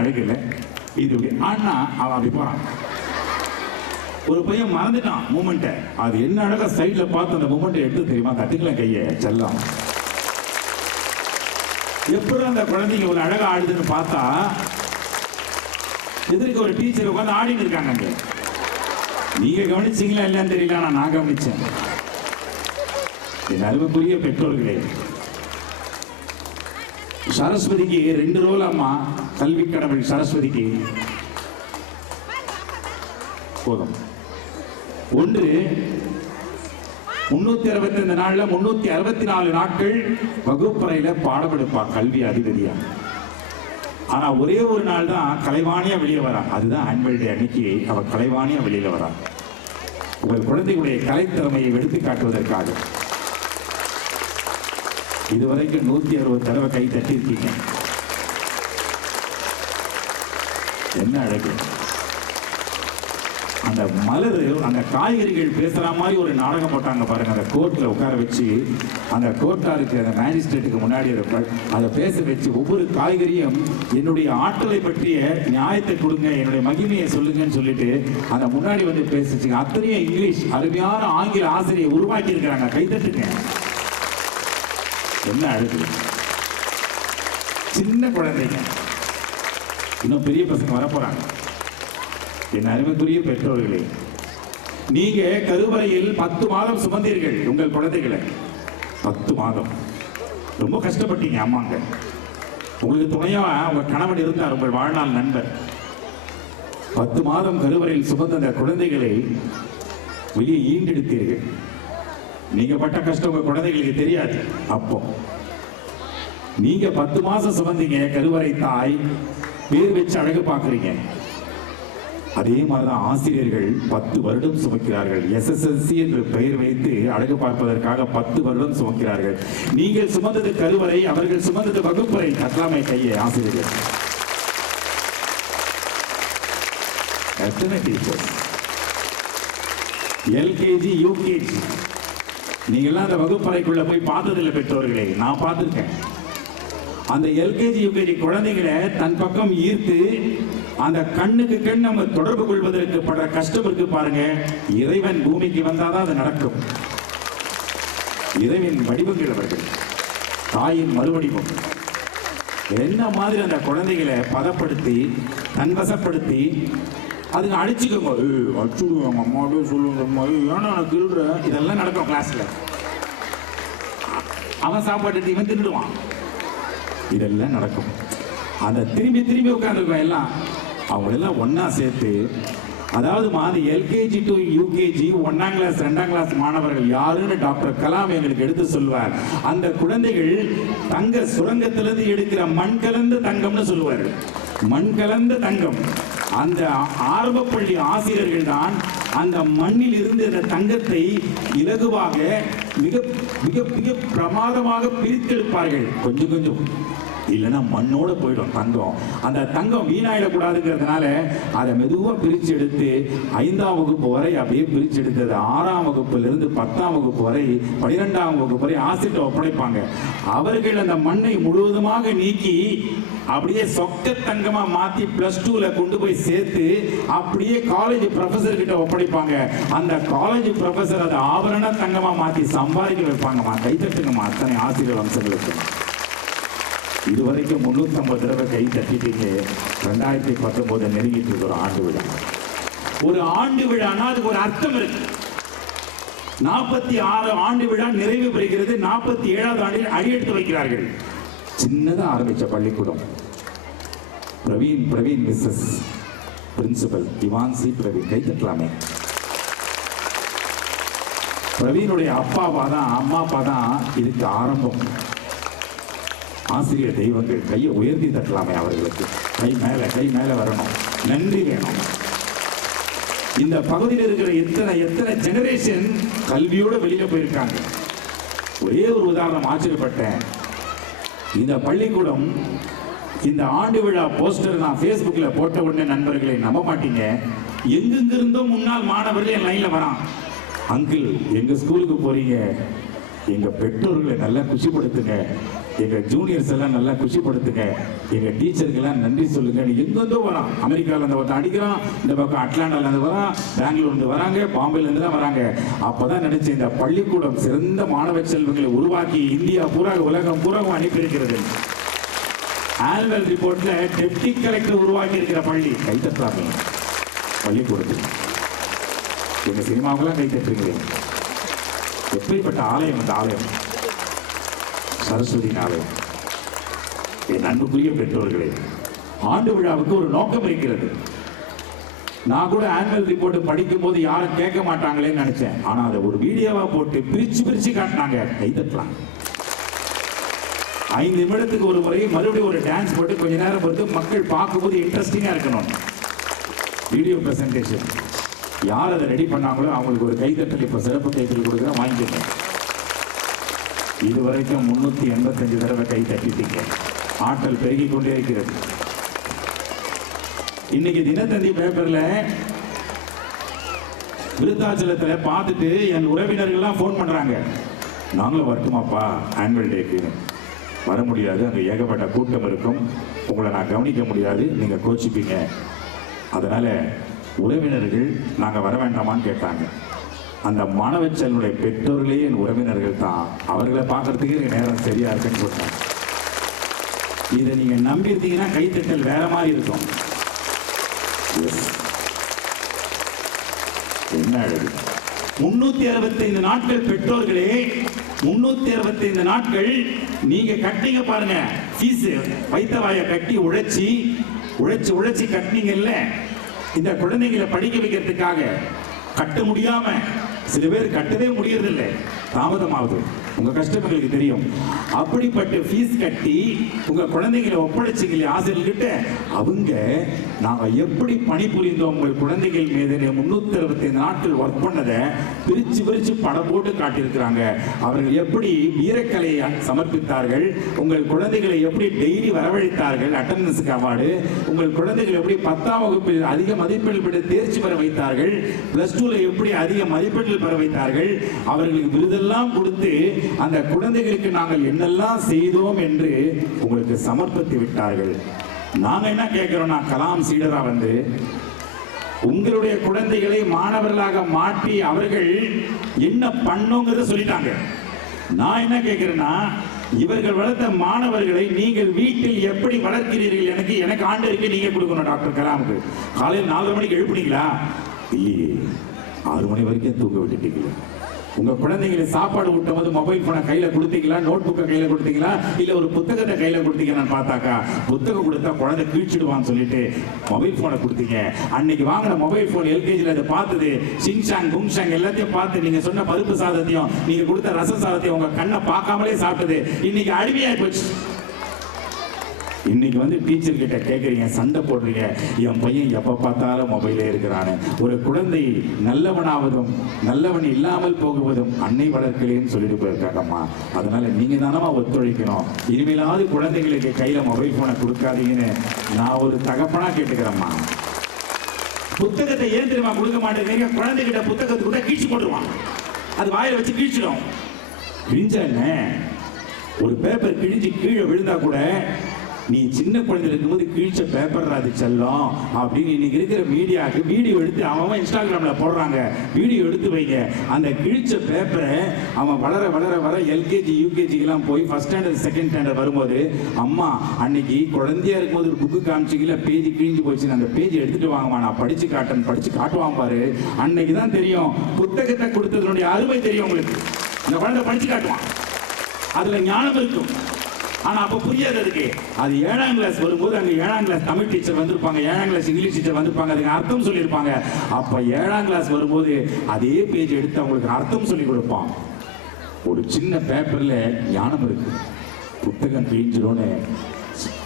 அழகு இல்லை இது ஆனா அவன் அப்படி போறான். ஒரு பையன் மறந்துட்டான் மூமெண்ட்டை. அது என்ன அழகா சைட்ல பார்த்து அந்த மூமெண்ட்டை எடுத்து தெரியுமா தட்டுக்கல கையை செல்லம். எப்படி அந்த குழந்தைங்க ஒரு அழகா ஆடுதுன்னு பார்த்தா எதிர்க்க ஒரு டீச்சர் உட்காந்து ஆடிட்டு இருக்காங்க. அங்க நீங்க கவனிச்சீங்களா இல்லையான்னு தெரியல, நான் கவனிச்சேன். என் அருமைக்குரிய பெற்றோர்களே, சரஸ்வதிக்கு 2 ரோல் அம்மா. கல்வி கடவுள் சரஸ்வதிக்கு போதும். ஒன்று 365 நாள்ல 364 நாட்கள் வகுப்பறையில பாடம் எடுப்பா கல்வி அதிபதியா. ஆனா ஒரே ஒரு நாள் தான் கலைவாணியா வெளியே வரா. அதுதான் ஆனுவல் டே அன்னைக்கு அவ கலைவாணியா வெளியில வரா. உங்கள் குழந்தைகளுடைய கலைத்திறமையை எடுத்து காட்டுவதற்காக. இதுவரைக்கும் 160 தடவை கை தட்டி இருக்கீங்க. என்ன அழகு! அந்த மலர், அந்த காய்கறிகள் பேசுற மாதிரி ஒரு நாடகம் போட்டாங்க பாருங்க. அந்த கோர்ட்ல உட்கார வச்சு, அந்த கோர்ட்டாருக்கு அந்த மேஜிஸ்ட்ரேட்டுக்கு முன்னாடி அதை பேச வச்சு, ஒவ்வொரு காய்கறியும் என்னுடைய ஆற்றலை பற்றிய நியாயத்தை கொடுங்க, என்னுடைய மகிமையை சொல்லுங்கன்னு சொல்லிட்டு அந்த முன்னாடி வந்து பேசிச்சுங்க. அத்தனையும் இங்கிலீஷ் அருமையான ஆங்கில ஆசிரியை உருவாக்கி இருக்கிறாங்க. கைதட்டுங்க. என்ன அழகு! சின்ன குழந்தைங்க, இன்னும் பெரிய பசங்க வரப்போறாங்க. என் அருமைக்குரிய பெற்றோர்களே, நீங்க கருவறையில் 10 மாதம் சுமந்தீர்கள் உங்கள் குழந்தைகளை. 10 மாதம் ரொம்ப கஷ்டப்பட்டீங்க அம்மாங்க. உங்களுக்கு துணையா உங்க கணவன் இருந்தார், உங்கள் வாழ்நாள் நண்பர். 10 மாதம் கருவறையில் சுமந்த அந்த குழந்தைகளை வெளியே ஈண்டெடுத்தீர்கள். நீங்க பட்ட கஷ்டம் உங்க குழந்தைகளுக்கு தெரியாது. அப்போ நீங்க 10 மாசம் சுமந்தீங்க, கருவறை தாய் பேர் வச்சு அழகு பார்க்குறீங்க. அதே மாதிரிதான் ஆசிரியர்கள் 10 வருடம் சுமக்கிறார்கள். SSLC என்று பெயர் வைத்து அழகு பார்ப்பதற்காக 10 வருடம் சுமக்கிறார்கள். நீங்கள் சுமந்தது கருவறை, அவர்கள் சுமந்தது வகுப்பறை. தட்டலாமை கையை ஆசிரியர்கள். எத்தனை டீச்சர்ஸ்! LKG UKG நீங்கள்லாம் அந்த வகுப்பறைக்குள்ள போய் பார்த்ததில்லை பெற்றோர்களே. நான் பார்த்துருக்கேன். அந்த LKG UKG குழந்தைகளை தன் பக்கம் ஈர்த்து அந்த கண்ணுக்கு கண் நம்ம தொடர்பு கொள்வதற்கு படுற கஷ்டம் இருக்கு பாருங்க. இறைவன் பூமிக்கு வந்தாதான் அது நடக்கும். இறைவன் வடிவங்கள் அவர்கள், தாயின் மறுவடிவம். என்ன மாதிரி அந்த குழந்தைகளை பதப்படுத்தி தன்வசப்படுத்தி அதுங்க அடிச்சுக்கோங்க. அடிச்சுடுவாங்க அம்மாவே சொல்லுங்க, ஏன்னா எனக்கு இருடுற. இதெல்லாம் நடக்கும் கிளாஸ்ல. அவன் சாப்பாட்டு இவன் தின்னுடுவான். இதெல்லாம் நடக்கும். அந்த திரும்பி திரும்பி உட்காந்துருக்கோம் எல்லாம். அவங்களெல்லாம் ஒன்னா சேர்த்து, அதாவது மாதிரி LKG to UKG 1ஆம் கிளாஸ் 2ஆம் கிளாஸ் மாணவர்கள் யாருன்னு டாக்டர் கலாம் எங்களுக்கு எடுத்து சொல்வார். அந்த குழந்தைகள் தங்க சுரங்கத்திலிருந்து எடுக்கிற மண் கலந்த தங்கம்னு சொல்லுவார். மண் கலந்த தங்கம். அந்த ஆரம்ப பள்ளி ஆசிரியர்கள் தான் அந்த மண்ணில் இருந்து அந்த தங்கத்தை இலகுவாக மிக மிக மிக பிரமாதமாக பிரித்தெடுப்பார்கள். கொஞ்சம் கொஞ்சம், இல்லைன்னா மண்ணோட போயிடும் தங்கம். அந்த தங்கம் வீணாயிடக்கூடாதுங்கிறதுனால அதை மெதுவாக பிரித்து எடுத்து 5ஆம் வகுப்பு வரை அப்படியே பிரித்து எடுத்தது 6ஆம் வகுப்பிலிருந்து 10ஆம் வகுப்பு வரை 12ஆம் வகுப்பு வரை ஆசிரியர் ஒப்படைப்பாங்க. அவர்கள் அந்த மண்ணை முழுவதுமாக நீக்கி அப்படியே சொக்க தங்கமா மாத்தி +2ல கொண்டு போய் சேர்த்து அப்படியே காலேஜ் ப்ரொஃபசர் கிட்ட ஒப்படைப்பாங்க. அந்த காலேஜ் ப்ரொஃபசர் அதை ஆபரண தங்கமா மாத்தி சம்பாதிக்க வைப்பாங்கம்மா. கைத்தட்டுங்கம்மா அத்தனை ஆசிரியர் வம்சங்களுக்கு. இதுவரைக்கும் 350 தடவை கை தட்டிட்டீங்க. 2019 நெருங்கிட்டு இருக்கிற ஆண்டு விழா. ஒரு ஆண்டு விழானா அதுக்கு ஒரு அர்த்தம் இருக்கு. 46 ஆண்டு விழா நிறைவு பெறுகிறது. 47வது ஆண்டில் அடியெடுத்து வைக்கிறார்கள். சின்னதா ஆரம்பிச்ச பள்ளிக்கூடம். பிரவீன் மிஸ்ஸஸ் பிரின்சிபல் இவான்சி பிரவீன். கை தட்டலாமே. பிரவீனுடைய அப்பாவா தான் அம்மா அப்பா தான் இதுக்கு ஆரம்பம். ஆசிரியர் தெய்வங்கள். கையை உயர்த்தி தட்டலாமே அவர்களுக்கு. கை மேல வரணும். நன்றி வேணும். இந்த பகுதியில் இருக்கிற எத்தனை ஜெனரேஷன் கல்வியோட வெளியில போயிருக்காங்க. ஒரே ஒரு உதாரணம் ஆச்சரியப்பட்டேன். இந்த பள்ளிக்கூடம் இந்த ஆண்டு விழா போஸ்டர் நான் Facebookல போட்ட உடனே நண்பர்களை நம்ப மாட்டீங்க, எங்கிருந்தோ முன்னாள் மாணவர்கள் என் லைன்ல வரான். அங்கிள், எங்க ஸ்கூலுக்கு போறீங்க, எங்க பெற்றோர்களை நல்லா குஷிப்படுத்துங்க, எங்க ஜூனியர்ஸ் எல்லாம் நல்லா குஷிப்படுத்துங்க, எங்க டீச்சருக்கு எல்லாம் நன்றி சொல்லுங்க. எங்கெந்தோ வரான், அமெரிக்கால இருந்து ஒருத்தன் அடிக்கிறான், இந்த பக்கம் அட்லாண்டால இருந்து வரான், பெங்களூர்ல இருந்து வராங்க, பாம்பேல இருந்து தான் வராங்க. அப்பதான் நினைச்சேன் இந்த பள்ளிக்கூடம் சிறந்த மாணவ செல்வங்களை உருவாக்கி இந்தியா பூரா உலகம் பூராவும் அனுப்பியிருக்கிறது. ஆனுவல் ரிப்போர்ட்ல டெப்டி கலெக்டர் உருவாக்கி இருக்கிற பள்ளி கைத்தட்டாங்க. பள்ளிக்கூடத்தில் எங்க சினிமாவுக்கெல்லாம் கைத்தட்டுறீங்க. எப்படிப்பட்ட ஆலயம் அந்த ஆலயம், சரஸ்வதி ஆலயம். என் அன்புக்குரிய பெற்றோர்களே, ஆண்டு விழாவுக்கு ஒரு நோக்கம் இருக்கிறது. நான் கூட ஆனுவல் ரிப்போர்ட் படிக்கும் போது யாரும் கேட்க மாட்டாங்களேன்னு நினைச்சேன். ஆனா அதை ஒரு வீடியோவா போட்டு பிரிச்சு பிரிச்சு காட்டினாங்க. கைதட்டலாம். 5 நிமிடத்துக்கு ஒரு முறை மறுபடியும் ஒரு டான்ஸ் போட்டு கொஞ்ச நேரம் பொறுத்து மக்கள் பார்க்கும்போது இன்ட்ரெஸ்டிங்கா இருக்கணும். வீடியோ பிரசன்டேஷன் யார் அதை ரெடி பண்ணாங்களோ அவங்களுக்கு ஒரு கைதட்டல் இப்ப சிறப்பு கைத்தட்டல் கொடுக்குற வாங்கிக்கோங்க. இதுவரைக்கும் 385 தடவை கை தட்டிட்டீங்க. ஆற்றல் பெருகிக் கொண்டே இருக்கிறது. இன்னைக்கு தினத்தந்தி பேப்பர்ல விருத்தாச்சலத்துல பார்த்துட்டு என் உறவினர்கள்லாம் போன் பண்றாங்க, நாங்களும் வரட்டுமாப்பா ஆனுவல் டேக்கு? வர முடியாது, அங்கே ஏகப்பட்ட கூட்டம் இருக்கும், உங்களை நான் கவனிக்க முடியாது, நீங்க கோச்சிப்பீங்க, அதனால உறவினர்கள் நாங்க வர வேண்டாமான்னு கேட்டாங்க. அந்த மாணவ செல்வனுடைய பெற்றோர்களே என் உறவினர்கள் தான். அவர்களை பார்க்கறதுக்கு எனக்கு நேரம் சரியா இருக்குன்னு சொன்னாங்க. இதை நீங்க நம்பியிருந்தீங்கன்னா கைத்தட்டல் வேற மாதிரி இருக்கும். என்ன 365 நாட்கள் பெற்றோர்களே, 365 நாட்கள் நீங்க கட்டிங்க பாருங்க. ஃபீஸ் வைத்த வாயை கட்டி உழைச்சி உழைச்சி உழைச்சி கட்டினீங்கல்ல, இந்த குழந்தைகளை படிக்க வைக்கிறதுக்காக. கட்ட முடியாம சில பேர் கட்டவே முடியறதில்லை, தாமதமாகுது. உங்க கஷ்டம் எங்களுக்கு தெரியும். அப்படிப்பட்ட ஃபீஸ் கட்டி உங்க குழந்தைகளை ஒப்படைச்சிங்களே ஆசிரியர்கிட்ட, அவங்க நாங்க எப்படி பணிபுரிந்தோம் உங்கள் குழந்தைகள் மீது 365 நாட்கள் ஒர்க் பண்ணதை பிரிச்சு பிரிச்சு படம் போட்டு காட்டியிருக்கிறாங்க. அவர்கள் எப்படி வீரக்கலையை சமர்ப்பித்தார்கள், உங்கள் குழந்தைகளை எப்படி டெய்லி வரவழைத்தார்கள் அட்டெண்டன்ஸுக்கு அவார்டு, உங்கள் குழந்தைகள் எப்படி 10ஆம் வகுப்பில் அதிக மதிப்பெண்கள் பெற்று தேர்ச்சி பெற வைத்தார்கள், +2ல எப்படி அதிக மதிப்பெண்கள் பெற வைத்தார்கள், அவர்களுக்கு விருதெல்லாம் கொடுத்து அந்த குழந்தைகளுக்கு நாங்கள் என்னெல்லாம் செய்தோம் என்று உங்களுக்கு சமர்ப்பித்து விட்டார்கள். நாங்க என்ன கேட்கிறோம்னா, கலாம் சீடரா வந்து உங்களுடைய குழந்தைகளை மாணவர்களாக மாற்றி அவர்கள் என்ன பண்ணோங்கிறத சொல்லிட்டாங்க. நான் என்ன கேட்கிறேன்னா, இவர்கள் வளர்த்த மாணவர்களை நீங்கள் வீட்டில் எப்படி வளர்க்கிறீர்கள்? எனக்கு ஆண்டருக்கு நீங்க கொடுக்கணும். டாக்டர் கலாமுக்கு காலையில் 4 மணிக்கு எழுப்புனீங்களா? இல்லையே, 6 மணி வரைக்கும் தூக்க விட்டுட்டீங்களா? உங்க குழந்தைகளை சாப்பாடு ஊட்டும் போது மொபைல் போனை கையில கொடுத்தீங்களா, நோட் புக்கை கையில கொடுத்தீங்களா, இல்ல ஒரு புத்தகத்தை கையில கொடுத்தீங்கன்னு பார்த்தாக்கா புத்தகம் கொடுத்தா குழந்தை கீழ்ச்சிடுவான்னு சொல்லிட்டு மொபைல் போனை கொடுத்தீங்க. அன்னைக்கு வாங்கின மொபைல் போன் எல்கேஜில அதை பார்த்தது சிங்சாங் குங்சாங் எல்லாத்தையும் பார்த்து நீங்க சொன்ன பருப்பு சாதத்தையும் நீங்க கொடுத்த ரச சாதத்தையும் உங்க கண்ணை பார்க்காமலே சாப்பிட்டது. இன்னைக்கு அடிமையாய் போச்சு. இன்னைக்கு வந்து டீச்சர் கிட்ட கேட்குறீங்க, சண்டை போடுறீங்க, என் பையன் எப்போ பார்த்தாலும் மொபைலே இருக்கிறானு. ஒரு குழந்தை நல்லவனாவதும் நல்லவன் இல்லாமல் போகுவதும் அன்னை வளர்க்கலேன்னு சொல்லிட்டு போயிருக்காங்கம்மா. அதனால நீங்க தானமா ஒத்துழைக்கணும். இனிமேலாவது குழந்தைகளுக்கு கையில மொபைல் போனை கொடுக்காதீங்கன்னு நான் ஒரு தகப்பனா கேட்டுக்கிறேம்மா. புத்தகத்தை ஏன் தெரியுமா கொடுக்க மாட்டேங்கிறீங்க? குழந்தைகிட்ட புத்தகத்தை கூட கீழ்ச்சி போட்டுருவான், அது வாயில வச்சு கீழ்ச்சிடும். கிழிஞ்சா என்ன, ஒரு பேப்பர் கிழிஞ்சு கீழே விழுந்தா கூட நீ சின்ன குழந்தை இருக்கும்போது கிழிச்ச பேப்பர் அது செல்லம் அப்படின்னு இன்னைக்கு இருக்கிற மீடியாவுக்கு வீடியோ எடுத்து அவன் இன்ஸ்டாகிராம்ல போடுறாங்க. வீடியோ எடுத்து வைங்க. அந்த கிழிச்ச பேப்பரை அவன் வளர வளர வர எல்கேஜி யூகேஜிக்கெல்லாம் போய் ஃபர்ஸ்ட் ஸ்டாண்டர்ட் செகண்ட் ஸ்டாண்டர்ட் வரும்போது, அம்மா அன்னைக்கு குழந்தையா இருக்கும்போது ஒரு புக்கு காமிச்சிக்கல, பேஜ் கிழிஞ்சு போச்சு, அந்த பேஜ் எடுத்துட்டு வாங்கம்மா நான் படிச்சு காட்டேன், படிச்சு காட்டுவான் பாரு. அன்னைக்கு தான் தெரியும் புத்தகத்தை கொடுத்ததனுடைய அருமை தெரியும் உங்களுக்கு. அந்த குழந்தை படிச்சு காட்டுவான், அதுல ஞானம் இருக்கும். ஆனா அப்ப புரியாது அதுக்கு. அது 7ஆம் கிளாஸ் வரும்போது அங்க 7ஆம் கிளாஸ் தமிழ் டீச்சர் வந்திருப்பாங்க, 7ஆம் கிளாஸ் இங்கிலீஷ் டீச்சர் வந்திருப்பாங்க, அதுக்கு அர்த்தம் சொல்லியிருப்பாங்க. அப்ப 7ஆம் கிளாஸ் வரும்போது அதே பேஜ் எடுத்து அவங்களுக்கு அர்த்தம் சொல்லி கொடுப்பான். ஒரு சின்ன பேப்பர்ல ஞானம் இருக்கு. புத்தகம் கிழிஞ்சிடும்னு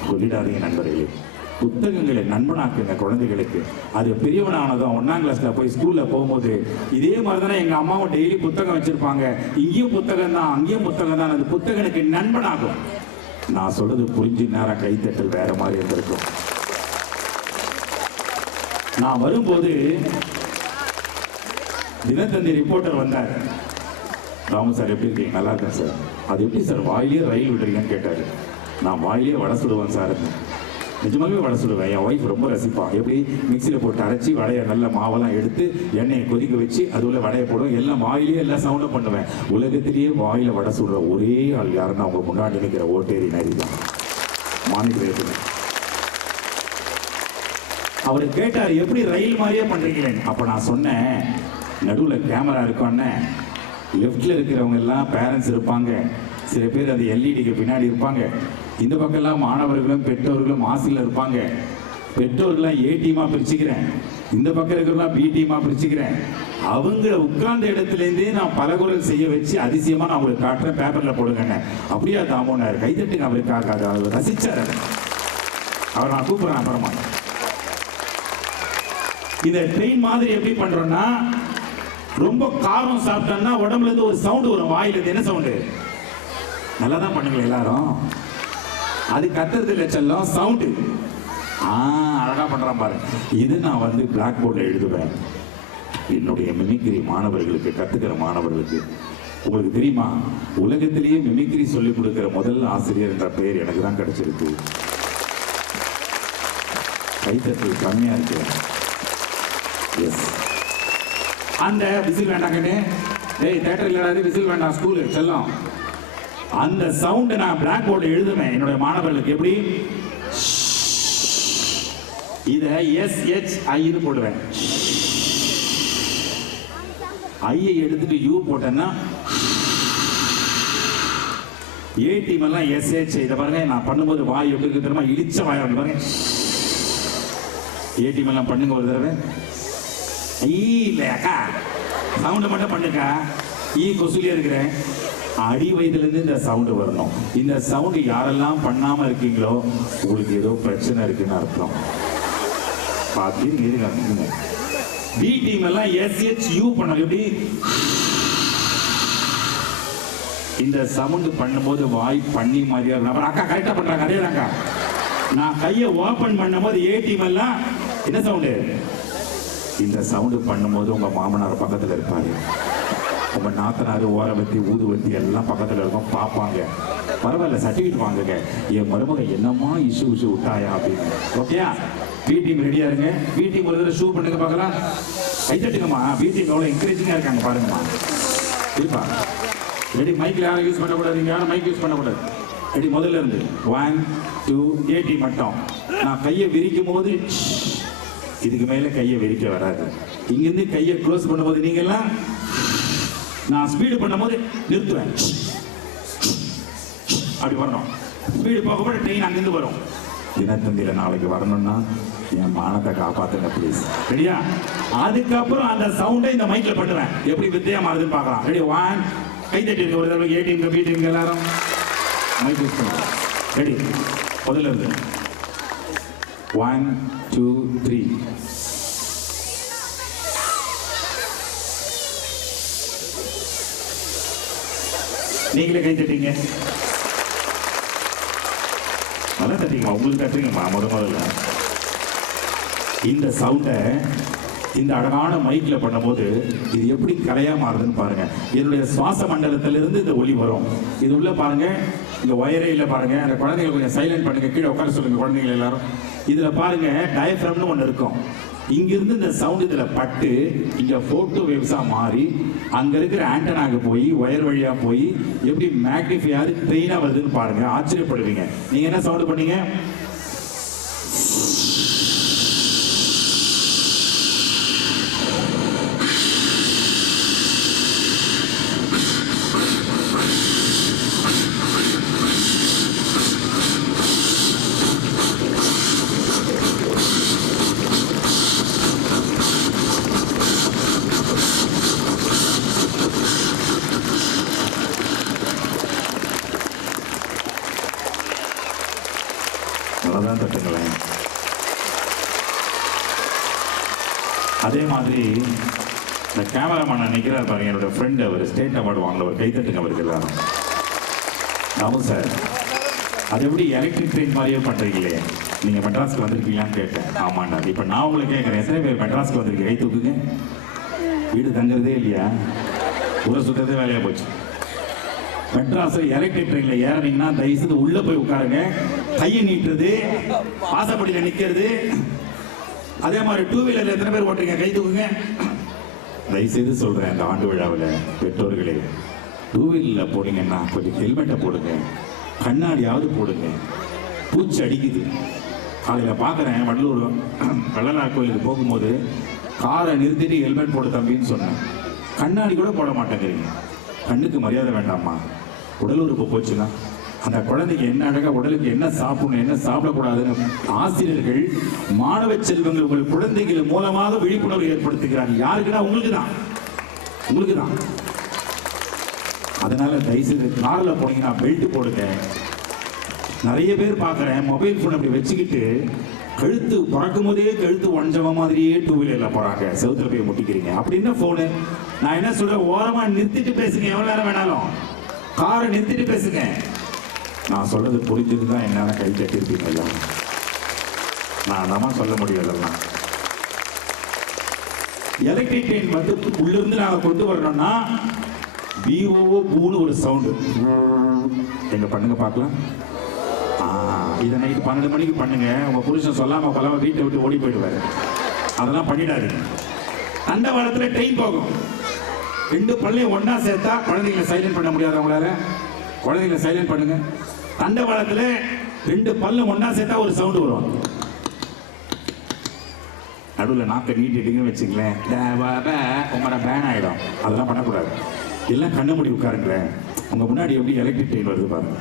சொல்லிடாதீங்க நண்பர்களே. புத்தகங்களை நண்பனாக்குங்க குழந்தைகளுக்கு. அது பெரியவனானதும் 1ஆம் கிளாஸ்ல போய் ஸ்கூல்ல போகும்போது இதே மாதிரி தானே எங்க அம்மாவும் டெய்லி புத்தகம் வச்சிருப்பாங்க. இங்கேயும் புத்தகம் தான், அங்கேயும் புத்தகம் தான். அது புத்தகனுக்கு நண்பனாகும். நான் சொல்றது புரிஞ்சு நேரம் கைத்தட்டல் வேற மாதிரி இருந்திருக்கும். நான் வரும்போது தினத்தந்தி ரிப்போர்ட்டர் வந்தார். ராமு சார் எப்படி இருக்கீங்க? நல்லா இருக்கேன் சார். அது எப்படி சார் வாயிலே ரயில் விடுறீங்கன்னு கேட்டாரு. நான் வாயிலே வடை சுடுவேன் சார். நிஜமாகவே வடை சுடுவேன். என் ஒய்ஃப் ரொம்ப ரசிப்பான். எப்படி மிக்சியில் போட்டு அரைச்சி வடையை நல்ல மாவெல்லாம் எடுத்து எண்ணெயை கொதிக்க வச்சு அது உள்ள வடையை போடுவேன். எல்லாம் வாயிலே எல்லா சவுண்டும் பண்ணுவேன். உலகத்திலேயே வாயில வடை சுடுற ஒரே ஆள் யாருன்னா அவங்க முன்னாடி நிற்கிற ஓட்டேரி நரி தான். மானிட்டர் அவர் கேட்டார், எப்படி ரயில் மாதிரியே பண்றீங்களே? அப்ப நான் சொன்னேன், நடுவில் கேமரா இருக்கோன்னு லெஃப்ட்ல இருக்கிறவங்க எல்லாம் பேரண்ட்ஸ் இருப்பாங்க, சில பேர் அது எல்இடிக்கு பின்னாடி இருப்பாங்க. இந்த பக்கம் எல்லாம் மாணவர்களும் பெற்றோர்களும் ஆசிரியர் இருப்பாங்க. பெற்றோர்கள்லாம் ஏ டீமா பிரிச்சுக்கிறேன், இந்த பக்கம் இருக்கிறவங்களாம் பி டீமா பிரிச்சுக்கிறேன். அவங்க உட்கார்ந்த இடத்துலேருந்தே நான் பலகுரல் செய்ய வச்சு அதிசயமா நான் அவங்களுக்கு காட்டுறேன், பேப்பர்ல போடுங்க. அப்படியா தாமோனார், கைத்தட்டுங்க அவருக்காக. அவர் ரசிச்சார். அவர் நான் கூப்பிடுறேன் அப்புறமா. இந்த ட்ரெயின் மாதிரி எப்படி பண்றோம்னா, ரொம்ப காரம் சாப்பிட்டோம்னா உடம்புல இருந்து ஒரு சவுண்ட் வரும். வாயில இருந்து என்ன சவுண்டு? நல்லா தான் பண்ணுங்களேன் எல்லாரும். அது கத்துறது இல்லை செல்லம், சவுண்டு. அழகா பண்றான் பாரு. இது நான் வந்து பிளாக் போர்டில் எழுதுவேன். என்னுடைய மிமிக்ரி மாணவர்களுக்கு, கத்துக்கிற மாணவர்களுக்கு. உங்களுக்கு தெரியுமா, உலகத்திலேயே மிமிக்ரி சொல்லிக் கொடுக்கிற முதல் ஆசிரியர் என்ற பெயர் எனக்கு தான் கிடைச்சிருக்கு. கைத்தட்டல் கம்மியா இருக்கு. அந்த விசில் வேண்டாம் கண்ணே, டேய் தியேட்டர் இல்லடாது, விசில் வேண்டாம், ஸ்கூலு செல்லம். அந்த சவுண்ட் நான் பிளாக் போர்டு எழுதுவேன் என்னுடைய மாணவர்களுக்கு. எப்படி? இத SHI போடுவேன். ஐயை எடுத்துட்டு யூ போட்டேன்னா ஏ டீம் எல்லாம் SH. இதை பாருங்க, நான் பண்ணும்போது வாய் எப்படி இருக்கு தெரியுமா? இடிச்ச வாய் பாருங்க. ஏ டீம் எல்லாம் பண்ணுங்க ஒரு தடவை. இல்லையாக்கா சவுண்ட் மட்டும் பண்ணுங்க. கொசுலியா இருக்கிறேன். அடி வயதுலேருந்து இந்த சவுண்டு வரணும். இந்த சவுண்டு யாரெல்லாம் பண்ணாம இருக்கீங்களோ உங்களுக்கு ஏதோ பிரச்சனை இருக்குன்னு அர்த்தம். பார்த்து பி டீம் எல்லாம் SHU பண்ண. எப்படி? இந்த சவுண்டு பண்ணும்போது வாய் பண்ணி மாதிரியா இருக்கும். அக்கா கரெக்டா பண்றாங்க, அதே தாங்க. நான் கையை ஓபன் பண்ணும்போது ஏ டீம் எல்லாம் என்ன சவுண்டு? இந்த சவுண்டு பண்ணும்போது உங்க மாமனார் பக்கத்தில் இருப்பாரு, உங்க நாத்தனார் ஓரவத்தி ஊதுவத்தி எல்லாம் பக்கத்தில் இருக்கும், பார்ப்பாங்க. பரவாயில்ல, சர்டிஃபிகேட் வாங்குங்க, என் மருமக என்னமா இஷ்யூ விட்டாயா அப்படின்னு. ஓகேயா? பி டீம் ரெடியா இருங்க. பி டீம் ஒரு தடவை ஷூ பண்ணுங்க பார்க்கலாம். கை தட்டுங்கம்மா. பி டீம் எவ்வளோ என்கரேஜிங்கா இருக்காங்க பாருங்கம்மா. இருப்பா ரெடி. மைக்கில் யாரும் யூஸ் பண்ணக்கூடாது, யாரும் மைக் யூஸ் பண்ணக்கூடாது. ரெடி, முதல்ல இருந்து 1 2 ஏ டீம் மட்டும். நான் கையை விரிக்கும் போது இதுக்கு மேல கையை விரிக்க வராது. இங்கிருந்து கையை க்ளோஸ் பண்ணும்போது நீங்க எல்லாம், நான் ஸ்பீடு பண்ணும்போது நிறுத்துவேன், அப்படி வரணும். ஸ்பீடு போகும்போது ட்ரெயின் அங்கிருந்து வரும். தினத்தந்தியில நாளைக்கு வரணும்னா என் மானத்தை காப்பாத்துங்க ப்ளீஸ். ரெடியா? அதுக்கப்புறம் அந்த சவுண்டை இந்த மைக்ல பண்ணுவேன். எப்படி வித்தியா மாறுதுன்னு பார்க்கலாம். ரெடி? 1 கை தட்டி ஒரு தடவை. ஏ டீம் பி டீம் எல்லாரும் மைக் யூஸ் பண்ணுவோம். ரெடி? முதல்ல இருந்து 1 2 3. நீங்களே கை தட்டிங்க. நல்லா தட்டிங்கம்மா. உங்களுக்கு தட்டுங்கம்மா முதல்ல. இந்த சவுண்டை இந்த அழகான மைக்ல பண்ணும்போது இது எப்படி கலையா மாறுதுன்னு பாருங்க. என்னுடைய சுவாச மண்டலத்திலிருந்து இந்த ஒலி வரும். இது உள்ள பாருங்க, இங்க ஒயரே இல்லை பாருங்க. அந்த குழந்தைங்க கொஞ்சம் சைலண்ட் பண்ணுங்க, கீழே உட்கார சொல்லுங்க குழந்தைங்க எல்லாரும். இதுல பாருங்க டயஃப்ரம்னு ஒன்று இருக்கும். இங்கிருந்து இந்த சவுண்ட் இதுல பட்டு இங்க போட்டோ வேவ்ஸா மாறி அங்க இருக்கிற ஆண்டனாக்கு போய் ஒயர் வழியா போய் எப்படி மேக்னிஃபை ஆகுது, ட்ரெயினா வருதுன்னு பாருங்க. ஆச்சரியப்படுவீங்க. நீங்க என்ன சவுண்ட் பண்ணீங்க? தட்டுங்களேன். அதே மாதிரி இந்த கேமராமேன் நிற்கிறார் பாருங்க, என்னோட ஃப்ரெண்ட், அவர் ஸ்டேட் அவார்டு வாங்கினவர். கைத்தட்டுங்க அவருக்கு எல்லாரும். ராமு சார், அது எப்படி எலக்ட்ரிக் ட்ரெயின் மாதிரியே பண்றீங்களே, நீங்க மெட்ராஸ்க்கு வந்திருக்கீங்களான்னு கேட்டேன். ஆமாண்ணா. இப்ப நான் உங்களை கேட்கறேன், எத்தனை பேர் மெட்ராஸ்க்கு வந்திருக்கீங்க? கை தூக்குங்க. வீடு தங்குறதே இல்லையா? ஊரை சுத்ததே வேலையா போச்சு. மெட்ராஸ்ல எலக்ட்ரிக் ட்ரெயின்ல ஏறினீங்கன்னா தயவுசெய்து உள்ள போய் உட்காருங்க. கையை நீட்டுறது, வாசப்படியில நிக்கிறது. அதே மாதிரி டூ வீலர்ல எத்தனை பேர் ஓட்டுறீங்க? கை தூக்குங்க. தயவுசெய்து சொல்றேன், இந்த ஆண்டு விழாவில் பெற்றோர்களே, டூ வீலர்ல போனீங்கன்னா கொஞ்சம் ஹெல்மெட்டை போடுங்க, கண்ணாடியாவது போடுங்க. பூச்சி அடிக்குது. காலையில் பார்க்குறேன், வள்ளூர் வள்ளலார் கோயிலுக்கு போகும்போது காரை நிறுத்திட்டு ஹெல்மெட் போடு தம்பின்னு சொன்னேன். கண்ணாடி கூட போட மாட்டேங்கிறீங்க. கண்ணுக்கு மரியாதை வேண்டாமா? உடல் உறுப்பு போச்சுன்னா அந்த குழந்தைக்கு என்ன அழகா, உடலுக்கு என்ன சாப்பிடணும், என்ன சாப்பிடக்கூடாதுன்னு ஆசிரியர்கள், மாணவ செல்வங்கள் உங்கள் குழந்தைகள் மூலமாக விழிப்புணர்வு ஏற்படுத்துகிறார்கள். யாருக்குன்னா உங்களுக்கு தான், உங்களுக்கு தான். அதனால தயவுசெய்து காரில் போனீங்கன்னா பெல்ட் போடுங்க. நிறைய பேர் பார்க்குறேன், மொபைல் ஃபோன் அப்படி வச்சுக்கிட்டு கழுத்து பறக்கும் போதே கழுத்து ஒஞ்சவ மாதிரியே டூ வீலரில் போகிறாங்க. செவுத்துல போய் முட்டிக்கிறீங்க. அப்படின்னா ஃபோனு, நான் என்ன சொல்கிறேன், ஓரமாக நிறுத்திட்டு பேசுங்க. எவ்வளோ நேரம் வேணாலும் காரை நிறுத்திட்டு பேசுங்க. நான் சொல்றது புரிஞ்சது தான் என்னால் கை தட்டிருப்பீங்க எல்லாம். நான் நம்ம சொல்ல முடியலாம். எலக்ட்ரிக் ட்ரெயின் வந்து உள்ளிருந்து நாங்கள் கொண்டு வரணும்னா பிஓஓ பூன்னு ஒரு சவுண்டு எங்க பண்ணுங்க பார்க்கலாம். இதை நைட்டு 12 மணிக்கு பண்ணுங்க. உங்க புருஷன் சொல்லாம பலவா வீட்டை விட்டு ஓடி போயிடுவாரு. அதெல்லாம் பண்ணிடாதீங்க. தண்டவாளத்துல ட்ரெயின் போகும். 2 பல்லையும் ஒன்னா சேர்த்தா குழந்தைங்களை சைலண்ட் பண்ண முடியாது. அவங்களால குழந்தைங்களை சைலண்ட் பண்ணுங்க. தண்டவாளத்துல 2 பல்லும் ஒன்னா சேர்த்தா ஒரு சவுண்டு வரும். நடுவில் நாக்கை நீட்டிட்டீங்கன்னு வச்சுங்களேன், உங்களோட பேன் ஆகிடும். அதெல்லாம் பண்ணக்கூடாது. எல்லாம் கண்ண மூடி உட்காருங்களேன். உங்க முன்னாடி எப்படி எலக்ட்ரிக் ட்ரெயின் வருது பாருங்க.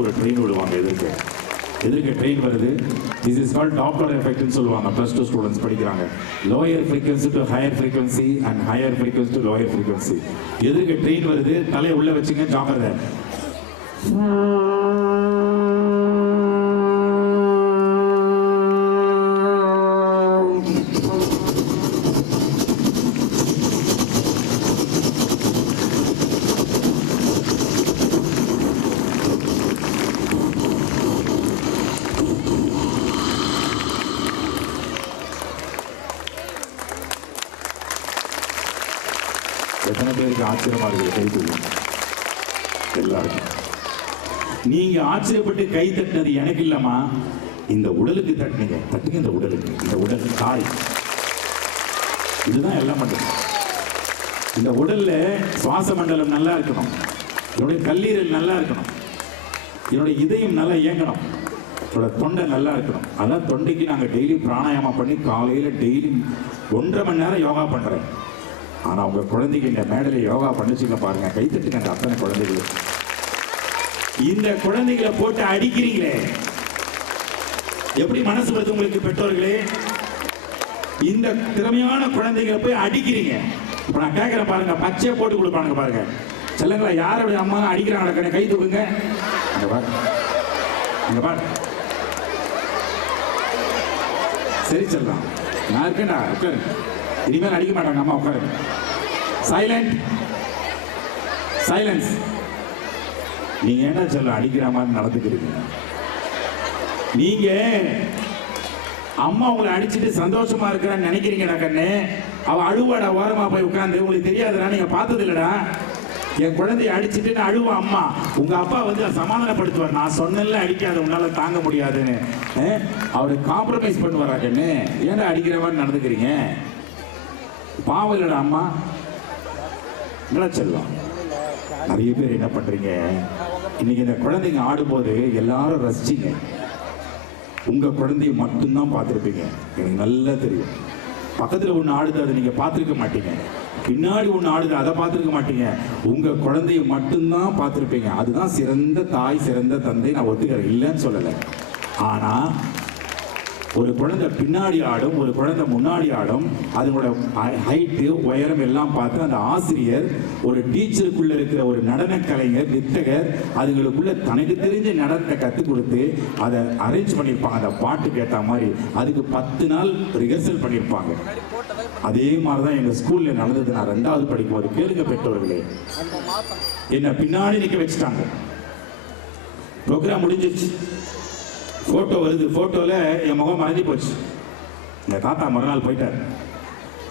ஒரு ட்ரெயின் விடுவாங்க. எதிர்க்க ட்ரெயின் வருது. திஸ் இஸ் கால்ட் டாப்லர் எஃபெக்ட்னு சொல்லுவாங்க. +2 ஸ்டூடெண்ட்ஸ் படிக்கிறாங்க. Lower frequency to higher frequency and higher frequency to lower frequency. எதிர்க்க ட்ரெயின் வருது, தலையை உள்ள வச்சுங்க, ஜாக்கிரதை. எத்தனை பேருக்கு ஆச்சரியமா இருக்குது? கை தூக்கு எல்லாருக்கும். நீங்க ஆச்சரியப்பட்டு கை தட்டினது எனக்கு இல்லம்மா, இந்த உடலுக்கு தட்டினீங்க. தட்டுங்க இந்த உடலுக்கு. இந்த உடல் தாய். இதுதான் எல்லாம் பண்ணுது. இந்த உடல்ல சுவாச மண்டலம் நல்லா இருக்கணும், என்னுடைய கல்லீரல் நல்லா இருக்கணும், என்னுடைய இதயம் நல்லா இயங்கணும், என்னோட தொண்டை நல்லா இருக்கணும். அதான் தொண்டைக்கு நாங்கள் டெய்லி பிராணாயாமம் பண்ணி காலையில் டெய்லி 1.5 மணி நேரம் யோகா பண்ணுறேன். ஆனால் உங்கள் குழந்தைங்க இந்த மேடையில் யோகா பண்ணிச்சுங்க பாருங்க. கைத்தட்டுங்க அந்த அத்தனை குழந்தைகள். இந்த குழந்தைகளை போட்டு அடிக்கிறீங்களே, எப்படி மனசு வருது உங்களுக்கு பெற்றோர்களே? இந்த திறமையான குழந்தைகளை போய் அடிக்கிறீங்க. இப்போ நான் கேட்குறேன் பாருங்க, பச்சையை போட்டு கொடுப்பானுங்க பாருங்க. செல்லுங்களா, யாருடைய அம்மா அடிக்கிறாங்க? கை தூக்குங்க. அங்கே பாரு, அங்கே பாரு. சரி செல்லாம், நான் இருக்கேன்டா, உட்காரு. இனிமேல் அடிக்க மாட்டாங்க அம்மா, உட்காரு. Silent, silence. நீங்க என்ன சொல்ல அடிக்கிற மாதிரி நடந்துக்கிறீங்க? நீங்க அம்மா உங்களை அடிச்சுட்டு சந்தோஷமா இருக்கிறான்னு நினைக்கிறீங்கடா கண்ணு. அவ அழுவாடா ஓரமா போய் உட்காந்து. உங்களுக்கு தெரியாதுடா, நீங்க பார்த்தது இல்லடா. என் குழந்தைய அடிச்சுட்டு நான் அழுவா அம்மா. உங்க அப்பா வந்து சமாதானப்படுத்துவார். நான் சொன்னல அடிக்காத, உன்னால தாங்க முடியாதுன்னு. அவரு காம்ப்ரமைஸ் பண்ணுவாரா கண்ணு? ஏன்டா அடிக்கிற மாதிரி நடந்துக்கிறீங்க? பாவம் இல்லடா அம்மா. என்ன செல்லம், நிறைய பேர் என்ன பண்றீங்க இன்னைக்கு? இந்த குழந்தைங்க ஆடும்போது எல்லாரும் ரசிச்சிங்க. உங்க குழந்தைய மட்டும்தான் பார்த்துருப்பீங்க. எனக்கு நல்லா தெரியும். பக்கத்தில் ஒன்று ஆடுது, அதை நீங்க பார்த்துருக்க மாட்டீங்க. பின்னாடி ஒன்று ஆடுது, அதை பார்த்துருக்க மாட்டீங்க. உங்க குழந்தைய மட்டும்தான் பார்த்துருப்பீங்க. அதுதான் சிறந்த தாய், சிறந்த தந்தை. நான் ஒத்துக்கிறேன், இல்லைன்னு சொல்லலை. ஆனா ஒரு குழந்தை பின்னாடி ஆடும், ஒரு குழந்தை முன்னாடி ஆடும். அதனோட ஹைட்டு உயரம் எல்லாம் பார்த்து அந்த ஆசிரியர் ஒரு டீச்சருக்குள்ள இருக்கிற ஒரு நடன கலைஞர் வித்தகர் அதுங்களுக்குள்ள தனக்கு தெரிஞ்ச நடனத்தை கற்றுக் கொடுத்து அதை அரேஞ்ச் பண்ணியிருப்பாங்க. அந்த பாட்டுக்கு ஏற்ற மாதிரி அதுக்கு 10 நாள் ரிஹர்சல் பண்ணியிருப்பாங்க. அதே மாதிரிதான் எங்க ஸ்கூல்ல நடந்தது. நான் 2வது படிக்கும்போது கேளுங்க பெற்றோர்களே, என்ன பின்னாடி நிக்க வச்சுட்டாங்க. ப்ரோக்ராம் முடிஞ்சிச்சு, போட்டோ வருது. போட்டோல என் முகம் மறைஞ்சி போச்சு. எங்க தாத்தா மறுநாள் போயிட்டார்.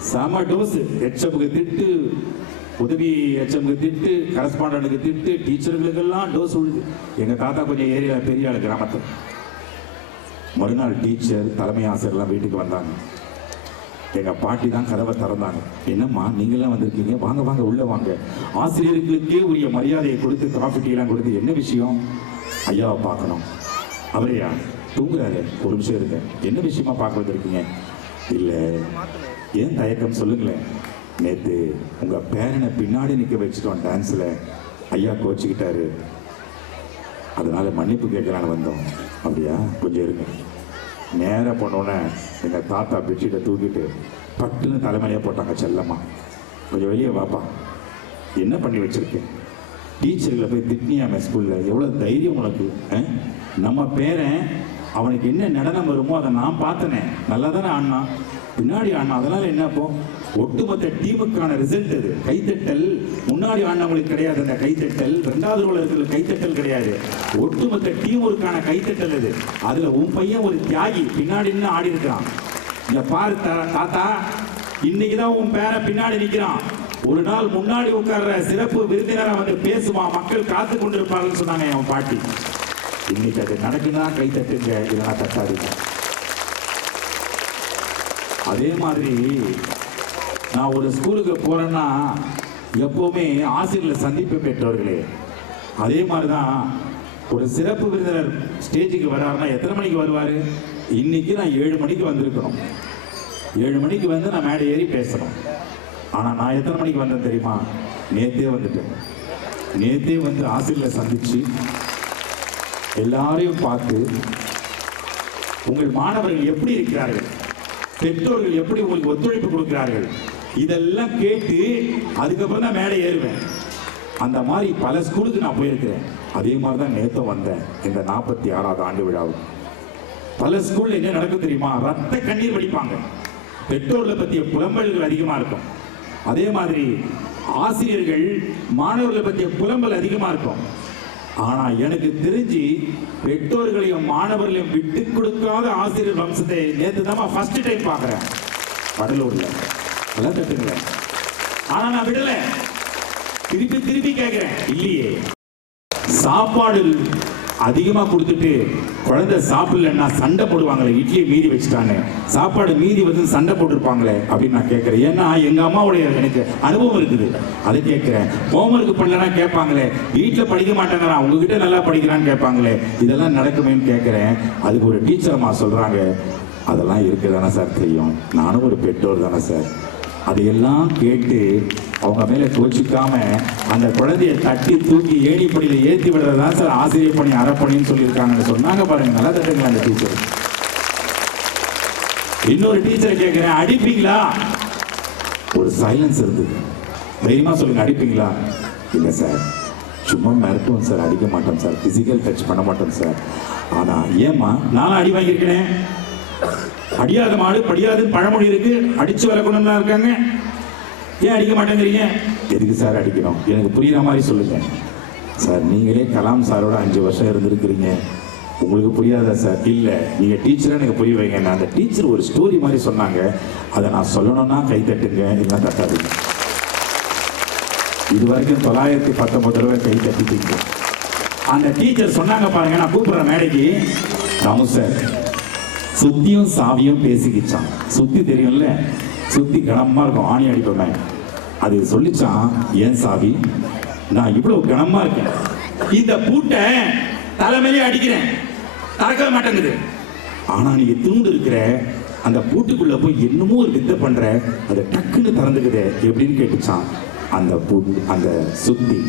செம டோஸ். ஹெச்எம்க்கு திட்டு, உதவி ஹெச்எம்க்கு திட்டு, கரஸ்பாண்டனுக்கு திட்டு, டீச்சர்களுக்கெல்லாம் டோஸ் விழுது. எங்க தாத்தா கொஞ்சம் ஏரியா பெரிய ஆளு கிராமத்தில். மறுநாள் டீச்சர் தலைமை ஆசிரியர்லாம் வீட்டுக்கு வந்தாங்க. எங்க பாட்டி தான் கதவை திறந்தாங்க. என்னம்மா நீங்களாம் வந்திருக்கீங்க, வாங்க வாங்க உள்ள வாங்க. ஆசிரியர்களுக்கே உரிய மரியாதையை கொடுத்து காஃபி டீ எல்லாம் கொடுத்து, என்ன விஷயம்? ஐயாவை பார்க்கணும். அவரையா? தூங்குறாரு, ஒரு நிமிஷம் இருக்க. என்ன விஷயமா பார்க்க வந்திருக்கீங்க? இல்லை, ஏன் தயக்கம் சொல்லுங்களேன். நேற்று உங்க பேரனை பின்னாடி நிற்க வச்சுட்டோம் டான்ஸ்ல, ஐயா கோச்சிக்கிட்டாரு, அதனால மன்னிப்பு கேட்கலான்னு வந்தோம். அப்படியா? கொஞ்சம் இருங்க. நேராக போனோன்னே எங்கள் தாத்தா பெட்ஷீட்டை தூக்கிட்டு பட்டுன்னு தலைமையிலே போட்டாங்க. செல்லம்மா கொஞ்சம் வெளியே வாப்பா, என்ன பண்ணி வச்சிருக்கேன்? டீச்சர்களை போய் திட்னியாமே ஸ்கூலில், எவ்வளோ தைரியம் உனக்கு? நம்ம பேரன் அவனுக்கு என்ன நடனம் வருமோ அதை நான் பார்த்தனே, நல்லா தானே ஆடினா, பின்னாடி ஆடினா, அதனால என்ன? இப்போ ஒட்டுமொத்த டீமுக்கான ரிசல்ட் அது. கைத்தட்டல் முன்னாடி ஆடினவங்களுக்கு கிடையாது. அந்த கைத்தட்டல் 2வது ரோல இருக்கிற கைத்தட்டல் கிடையாது, ஒட்டுமொத்த டீமுக்கான கைத்தட்டல் அது. அதுல உன் பையன் ஒரு தியாகி பின்னாடி நின்று ஆடி இருக்கிறான். இந்த பாரு தாத்தா, இன்னைக்குதான் உன் பேரை பின்னாடி நிற்கிறான். ஒரு நாள் முன்னாடி உட்கார்ற சிறப்பு விருந்தினரை வந்து பேசுவான், மக்கள் காத்து கொண்டிருப்பார்கள் சொன்னாங்க என் பாட்டி. இன்னைக்கு அது நடக்குன்னா கை தட்டுங்க, இல்லைன்னா தட்டாதீங்க. அதே மாதிரி நான் ஒரு ஸ்கூலுக்கு போறேன்னா எப்பவுமே ஆசிரியர்களை சந்திப்பு பெற்றவர்களே. அதே மாதிரிதான் ஒரு சிறப்பு விருந்தினர் ஸ்டேஜுக்கு வர்றாருன்னா எத்தனை மணிக்கு வருவாரு? இன்னைக்கு நான் 7 மணிக்கு வந்திருக்கணும். 7 மணிக்கு வந்து நான் மேடை ஏறி பேசணும். ஆனா நான் எத்தனை மணிக்கு வந்தேன் தெரியுமா? நேத்தே வந்துட்டேன். நேத்தே வந்து ஆசிரியர்களை சந்திச்சு எல்லாரையும் பார்த்து, உங்கள் மாணவர்கள் எப்படி இருக்கிறார்கள், பெற்றோர்கள் எப்படி உங்களுக்கு ஒத்துழைப்பு கொடுக்கிறார்கள், இதெல்லாம் கேட்டு அதுக்கப்புறம் தான் மேடை ஏறுவேன். அந்த மாதிரி பல ஸ்கூலுக்கு நான் போயிருக்கிறேன். அதே மாதிரி தான் நேற்று வந்தேன். இந்த 46வது ஆண்டு விழாவுக்கு பல ஸ்கூல்ல என்ன நடக்கும் தெரியுமா? ரத்த கண்ணீர் வடிப்பாங்க. பெற்றோர்களை பற்றிய புலம்பல்கள் அதிகமா இருக்கும். அதே மாதிரி ஆசிரியர்கள் மாணவர்களை பற்றிய புலம்பல் அதிகமா இருக்கும். ஆனா எனக்கு தெரிஞ்சு பெற்றோர்களையும் மாணவர்களையும் விட்டு கொடுக்காத ஆசிரியர் வம்சத்தை நேற்று தான் ஃபர்ஸ்ட் டைம் பார்க்கிறேன் வடலூர்ல. எல்லாம் தட்டுங்களேன். ஆனா நான் விடல, திருப்பி திருப்பி கேட்கிறேன். இல்லையே, சாப்பாடு அதிகமா கொடுத்துட்டு குழந்தை சாப்பிடலன்னா சண்டை போடுவாங்களே, இட்லி மீதி வச்சுட்டாங்க, சாப்பாடு மீதி வந்து சண்டை போட்டுருப்பாங்களே அப்படின்னு நான் கேட்கிறேன். ஏன்னா எங்க அம்மாவுடைய எனக்கு அனுபவம் இருக்குது, அதை கேட்கிறேன். ஹோம்ஒர்க் பண்ணலன்னா கேட்பாங்களே, வீட்டில் படிக்க மாட்டாங்களா, உங்ககிட்ட நல்லா படிக்கிறான்னு கேட்பாங்களே, இதெல்லாம் நடக்குமேன்னு கேட்கிறேன். அதுக்கு ஒரு டீச்சர் அம்மா சொல்றாங்க, அதெல்லாம் இருக்குதானே சார் தெரியும், நானும் ஒரு பெற்றோர் தானே சார். அதையெல்லாம் கேட்டு அவங்க மேல கோச்சிக்காம அந்த குழந்தைய தட்டி தூக்கி ஏணிப்படியில ஏற்றி விடுறதுதான் சார் ஆசிரியர் பணி, அறப்பணின்னு சொல்லியிருக்காங்கன்னு சொன்னாங்க பாருங்க. நல்லா தட்டுங்க அந்த டீச்சர். இன்னொரு டீச்சரை கேட்கிறேன், அடிப்பீங்களா? ஒரு சைலன்ஸ் இருந்து, தைரியமா சொல்லுங்க, அடிப்பீங்களா? இல்லை சார், சும்மா மிரட்டுவோம் சார், அடிக்க மாட்டோம் சார், பிசிக்கல் டச் பண்ண மாட்டோம் சார். ஆனா ஏமா, நானும் அடி வாங்கியிருக்கிறேன். அடியாத மாடு படியாதுன்னு பழமொழி இருக்கு, அடிச்சு வளர்க்கணும் தான் இருக்காங்க. ஏன் அடிக்க மாட்டேங்கிறீங்க? எதுக்கு சார் அடிக்கணும்? எனக்கு புரியுற மாதிரி சொல்லுங்க சார். நீங்களே கலாம் சாரோட 5 வருஷம் இருந்திருக்கிறீங்க, உங்களுக்கு புரியாதா சார்? இல்ல, நீங்க டீச்சரை எனக்கு புரிய வைங்க. நான் அந்த டீச்சர் ஒரு ஸ்டோரி மாதிரி சொன்னாங்க, அதை நான் சொல்லணும்னா கை தட்டுங்க, இல்லைன்னா தட்டாதீங்க. இது வரைக்கும் 919 தடவை கை தட்டிட்டீங்க. அந்த டீச்சர் சொன்னாங்க பாருங்க, நான் கூப்பிடுறேன் மேடைக்கு. ராமு சார் சுத்தியும் சாவியும் பேசிக்கிச்சான். சுத்தி தெரியும்ல, சுத்தி கனமா இருக்கும், ஆணி அடிப்போமே. அது சொல்லிச்சான், ஏன் சாவி, நான் இவ்வளவு கனமா இருக்கேன், இந்த பூட்டை தலைமையிலே அடிக்கிறேன், திறக்க மாட்டேங்குது. ஆனா நீங்க தூண்டு இருக்கிற அந்த பூட்டுக்குள்ள போய் என்னமோ ஒரு வித்தை பண்ற, அதை டக்குன்னு திறந்துக்குது எப்படின்னு கேட்டுச்சான் அந்த பூட்டு, அந்த சுத்தி.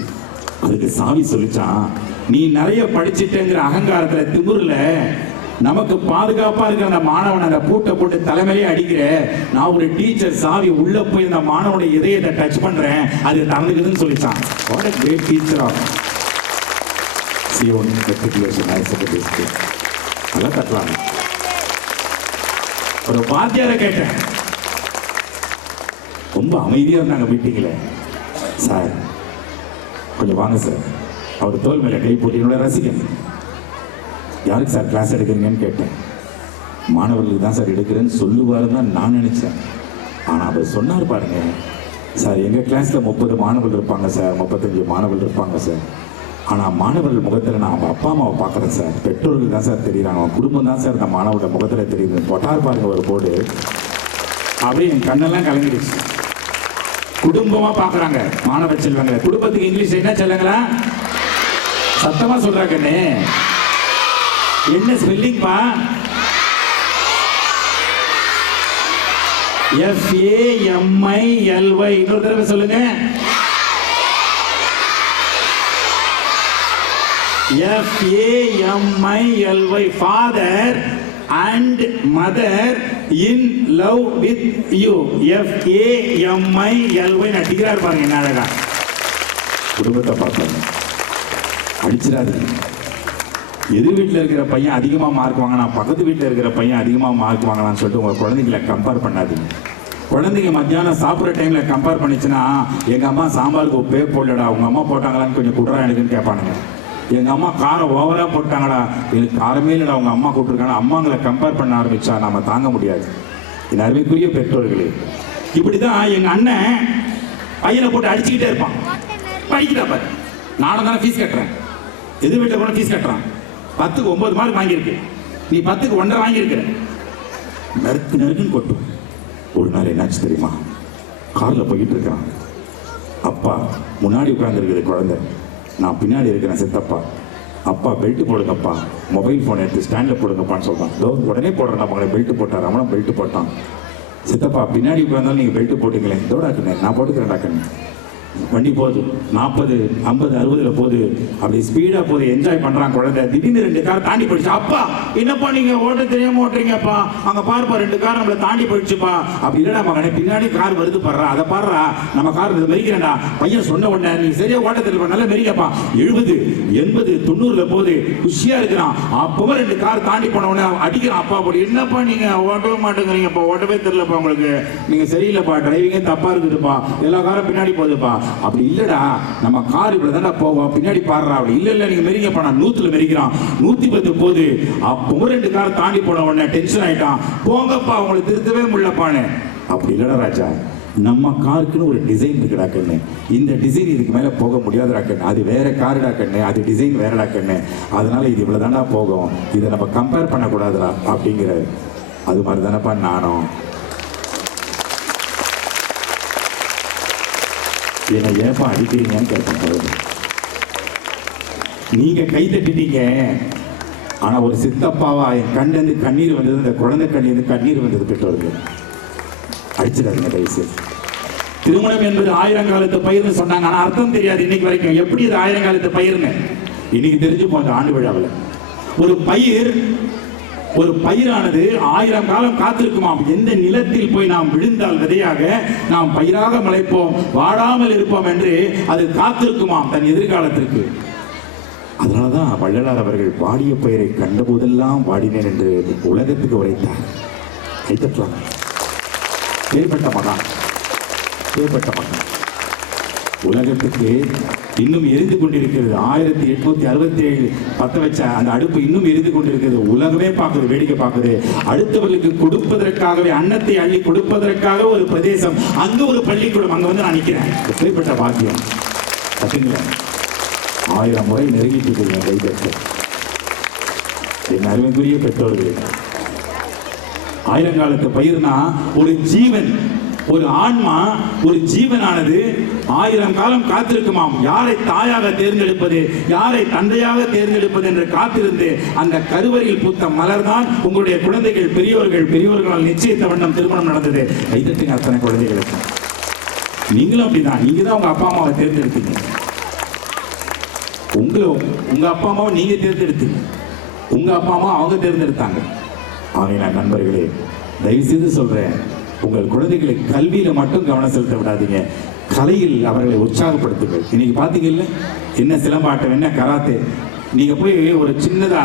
அதுக்கு சாவி சொல்லிச்சான், நீ நிறைய படிச்சுட்டேங்கிற அகங்காரத்துல திமுறல நமக்கு பாதுகாப்பா இருக்கிற அந்த மாணவன் அந்த பூட்டை போட்டு தலைமையிலே அடிக்கிற, நான் ஒரு டீச்சர் சாவி உள்ள போய் அந்த மாணவனுடைய இதயத்தை டச் பண்றேன், அது தந்துக்குதுன்னு சொல்லிச்சான். What a great teacher of Sion Matriculation High Secondary School. நல்லா கட்டலாம். ஒரு வாத்தியாரை கேட்டேன், ரொம்ப அமைதியா இருந்தாங்க மீட்டிங்ல. சார் கொஞ்சம் வாங்க சார். அவர் தோல் மேல கை போட்டு என்னோட ரசிகன், யாருக்கு சார் கிளாஸ் எடுக்கிறீங்கன்னு கேட்டேன். மாணவர்களுக்கு தான் சார் எடுக்கிறேன்னு சொல்லுவாரு தான் நான் நினைச்சேன். ஆனால் அவர் சொன்னார் பாருங்க, சார் எங்கள் கிளாஸில் 30 மாணவர்கள் இருப்பாங்க சார், 35 மாணவர்கள் இருப்பாங்க சார். ஆனால் மாணவர்கள் முகத்தில் நான் அவங்க அப்பா அம்மாவை பார்க்குறேன் சார், பெற்றோர்கள் தான் சார் தெரியுறாங்க, அவங்க குடும்பம் தான் சார் அந்த மாணவரோட முகத்தில் தெரியுது. பொட்டார் பாருங்க ஒரு போர்டு, அப்படியே என் கண்ணெல்லாம் கலங்கிடுச்சு. குடும்பமாக பார்க்குறாங்க மாணவ செல்வங்களை. குடும்பத்துக்கு இங்கிலீஷ் என்ன செல்லுங்களா? சத்தமாக சொல்கிறாங்கண்ணே. என்ன ஸ்பெல்லிங் பா? FAMILY. இன்னொரு தடவை சொல்லுங்க. FAMILY. Father and mother in love with you. FAMILY. நடிக்கிறார் பாருங்க என்ன அழகா. குடும்பத்தை பார்ப்பாங்க, அடிச்சிடாது. எதிர் வீட்டில் இருக்கிற பையன் அதிகமாக மார்க் வாங்கினா பக்கத்து வீட்டில் இருக்கிற பையன் அதிகமாக மார்க் வாங்கலாம்னு சொல்லிட்டு உங்கள் குழந்தைங்களை கம்பேர் பண்ணாதீங்க. குழந்தைங்க மத்தியானம் சாப்பிட்ற டைமில் கம்பேர் பண்ணிச்சுன்னா, எங்கள் அம்மா சாம்பாருக்கு உப்பே போடலடா, உங்கள் அம்மா போட்டாங்களான்னு கொஞ்சம் குடுறா எனக்குன்னு கேட்பானுங்க. எங்கள் அம்மா காரம் ஓவராக போட்டாங்கடா, எனக்கு காரமே இல்லைடா உங்கள் அம்மா கூப்பிட்டுருக்காங்க. அம்மாங்களை கம்பேர் பண்ண ஆரம்பித்தா நம்ம தாங்க முடியாது. என் அருமைக்குரிய பெற்றோர்களே, இப்படி தான் எங்கள் அண்ணன் பையனை போட்டு அடிச்சுக்கிட்டே இருப்பான். படிக்கிறா பாரு, நானும் தானே ஃபீஸ் கட்டுறேன், எதிர் வீட்டில் கூட ஃபீஸ் கட்டுறான். 10க்கு 9 மார்க் வாங்கியிருக்கு, நீ 10க்கு 1.5 வாங்கியிருக்கிற. நறுக்குன்னு கொட்டும். ஒரு நாள் என்னாச்சு தெரியுமா? காரில் போயிட்டு இருக்கிறான். அப்பா முன்னாடி உட்காந்துருக்குது குழந்தை, நான் பின்னாடி இருக்கிறேன். சித்தப்பா, அப்பா பெல்ட் போடுங்கப்பா, மொபைல் ஃபோன் எடுத்து ஸ்டாண்டில் போடுங்கப்பான்னு சொல்கிறான். உடனே போடுறேன், நம்ம பெல்ட் போட்டார். அவனும் பெல்ட் போட்டான். சித்தப்பா பின்னாடி உட்காந்தாலும் நீங்கள் பெல்ட் போட்டுங்களேன். இதோடாக்குண்ணே நான் போட்டுக்கிறேன்டாக்கண்ணே. வண்டி போகுது 40, 50, 60 போகுது. அப்படி ஸ்பீடா போகுது, என்ஜாய் பண்றான் குழந்தை. திடீர்னு 2 கார் தாண்டி போயிடுச்சு. அப்பா என்னப்பா நீங்க ஓட்ட தெரியாம ஓட்டுறீங்கப்பா, அங்க பாருப்பா 2 கார் நம்மள தாண்டி போயிடுச்சுப்பா. அப்படி இல்லடா மகனே, பின்னாடி கார் வருது பாடுறா, அதை பாடுறா, நம்ம கார் மெரிக்கிறேன்டா. பையன் சொன்ன உடனே நீ சரியா ஓட்ட தெரியல, நல்லா மெரிக்கப்பா. 70, 80, 90 போகுது, குஷியா இருக்கிறான். அப்பவும் 2 கார் தாண்டி போன உடனே அடிக்கிறான். அப்பா அப்படி என்னப்பா நீங்க ஓட்டவே மாட்டேங்கிறீங்கப்பா, ஓட்டவே தெரியலப்பா உங்களுக்கு, நீங்க சரியில்லைப்பா, டிரைவிங்கே தப்பா இருக்குதுப்பா, எல்லா காரும் பின்னாடி போகுதுப்பா. அப்படி இல்லடா, நம்ம கார் இப்படி தானே போவோம், பின்னாடி பாடுறா. அப்படி இல்ல நீங்க மெரிங்கப்பா. நான் 100 மெரிக்கிறான், 110 போகுது. அப்பவும் 2 கார் தாண்டி போன உடனே டென்ஷன் ஆயிட்டான். போங்கப்பா உங்களை திருத்தவே முடியலப்பான்னு. அப்படி இல்லடா ராஜா, நம்ம காருக்குன்னு ஒரு டிசைன் இருக்குடா கண்ணு, இந்த டிசைன் இதுக்கு மேல போக முடியாதுடா கண்ணு, அது வேற காருடா கண்ணு, அது டிசைன் வேறடா கண்ணு, அதனால இது இவ்வளவு தாண்டா போகும், இதை நம்ம கம்பேர் பண்ணக்கூடாதுடா அப்படிங்கிற. அது மாதிரி தானப்பா நானும். என்னை ஏப்பா அடிக்கிறீங்கன்னு கேட்பேன். நீங்க கை தட்டிட்டீங்க, ஆனா ஒரு சித்தப்பாவா என் கண்ணிலிருந்து கண்ணீர் வந்தது, இந்த குழந்தை கண்ணிலிருந்து கண்ணீர் வந்தது. பெற்றோர்கள் அடிச்சிடாதீங்க தயவுசு. திருமணம் என்பது 1000 காலத்து பயிர்னு சொன்னாங்க, ஆனா அர்த்தம் தெரியாது இன்னைக்கு வரைக்கும். எப்படி இது 1000 காலத்து பயிர்னு இன்னைக்கு தெரிஞ்சு போன ஆண்டு விழாவில். ஒரு பயிரானது 1000 காலம் காத்திருக்குமாம். எந்த நிலத்தில் போய் நாம் விழுந்தால் விதையாக நாம் பயிராக முளைப்போம், வாடாமல் இருப்போம் என்று அது காத்திருக்குமாம் தன் எதிர்காலத்திற்கு. அதனாலதான் வள்ளலார் அவர்கள் வாடிய பயிரை கண்ட போதெல்லாம் வாடினேன் என்று உலகத்துக்கு உரைத்தார். கைத்தட்டலாம். ஏற்பட்ட மகன் உலகத்துக்கு இன்னும் எரிந்து கொண்டிருக்கிறது. 1867 பத்த வச்ச அந்த அடுப்பு இன்னும் எரிந்து கொண்டிருக்கிறது. உலகமே பார்க்குது, வேடிக்கை பார்க்குது. அடுத்தவர்களுக்கு கொடுப்பதற்காகவே, அன்னத்தை அள்ளி கொடுப்பதற்காக ஒரு பிரதேசம், அங்க ஒரு பள்ளிக்கூடம், அங்க வந்து நான் நிற்கிறேன். எப்படிப்பட்ட பாக்கியம் பார்த்தீங்களா? 1000 முறை நெருங்கிட்டு இருக்கீங்க கைதட்டு. என் அருமைக்குரிய பெற்றோர்களே, 1000 காலத்து பயிர்னா ஒரு ஜீவன், ஒரு ஆன்மா, ஒரு ஜீவனானது 1000 காலம் காத்திருக்குமாம். யாரை தாயாக தேர்ந்தெடுப்பது, யாரை தந்தையாக தேர்ந்தெடுப்பது என்று காத்திருந்து அந்த கருவறையில் பூத்த மலர்தான் உங்களுடைய குழந்தைகள். பெரியவர்களால் நிச்சயித்த வண்ணம் திருமணம் நடந்தது. கைதட்டுங்க அத்தனை குழந்தைகளுக்கு. நீங்களும் அப்படிதான், நீங்க தான் உங்க அப்பா அம்மாவை தேர்ந்தெடுத்தீங்க. உங்க அப்பா அம்மாவை நீங்க தேர்ந்தெடுத்தீங்க. உங்க அப்பா அம்மா அவங்க தேர்ந்தெடுத்தாங்க. ஆகையினால் நண்பர்களே, தயவு செய்து சொல்றேன், உங்கள் குழந்தைகளை கல்வியில மட்டும் கவனம் செலுத்த விடாதீங்க, கலையில் அவர்களை உற்சாகப்படுத்துங்கள். இன்னைக்கு பாத்தீங்கல்ல, என்ன சிலம்பாட்டம், என்ன கராத்தே. நீங்க போய் ஒரு சின்னதா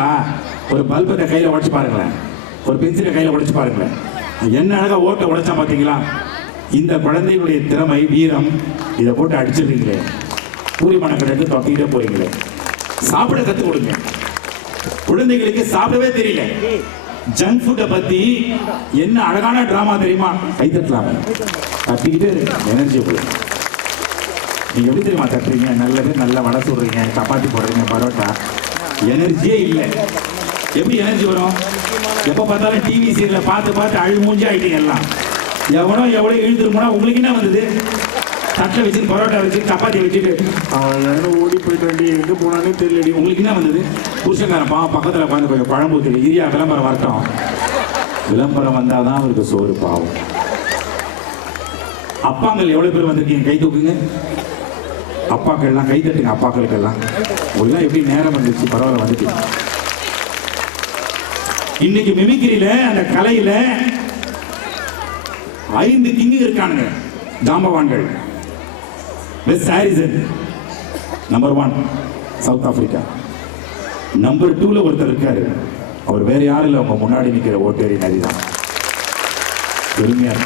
ஒரு பல்பத்தை கையில உடைச்சு பாருங்களேன், ஒரு பென்சிலை கையில உடைச்சு பாருங்களேன், என்ன அழகா ஓட்ட உடைச்சா பாத்தீங்களா? இந்த குழந்தைகளுடைய திறமை, வீரம், இதை போட்டு அடிச்சிருக்கீங்களே, பூரி மணக்கடை தொட்டிக்கிட்டே போறீங்களே. சாப்பிட கற்றுக் கொடுங்க. குழந்தைகளுக்கு சாப்பிடவே தெரியல. ஜங்க் ஃபுட்டை பத்தி என்ன அழகான டிராமா தெரியுமா? கைத்தட்டலாம், தட்டிக்கிட்டே இருக்கு, எனர்ஜி போய். நீங்க எப்படி தெரியுமா தட்டுறீங்க? நல்ல பேர் நல்ல வடை சொல்றீங்க, சப்பாத்தி போடுறீங்க, பரோட்டா, எனர்ஜியே இல்லை. எப்படி எனர்ஜி வரும்? எப்ப பார்த்தாலும் டிவி சீரியலை பார்த்து பார்த்து அழு மூஞ்சி ஆயிட்டீங்க எல்லாம். எவ்வளோ இழுத்துருமோனா உங்களுக்கு என்ன வந்தது? தட்டை வச்சுட்டு பரோட்டா வச்சு சப்பாத்தி வச்சுட்டு அவன் ஓடி போயிட்டு எங்கே போனானே தெரியல. உங்களுக்கு என்ன வந்தது? புருஷக்காரன் பாவம் பக்கத்தில் உட்காந்து கொஞ்சம் குழம்பு ஊற்றி இரியா விளம்பரம் வரட்டும். விளம்பரம் வந்தால் தான் அவருக்கு சோறு. பாவம். அப்பாங்கள் எவ்வளோ பேர் வந்திருக்கீங்க? கை தூக்குங்க. அப்பாக்கள்லாம் கை தட்டுங்க. அப்பாக்களுக்கெல்லாம் உங்களுக்குலாம் எப்படி நேரம் வந்துச்சு? பரவாயில்ல, வந்துட்டீங்க. இன்னைக்கு மிமிக்ரியில, அந்த கலையில 5 கிங்கு இருக்கானுங்க, ஜாம்பவான்கள். வெஸ்ட் ஹாரிசன் நம்பர் 1 சவுத் ஆப்பிரிக்கா. நம்பர் 2ல ஒருத்தர் இருக்காரு, அவர் வேற யாரும் இல்லை, அவங்க முன்னாடி நிற்கிற ஓட்டேரி நதி தான். பெருமையா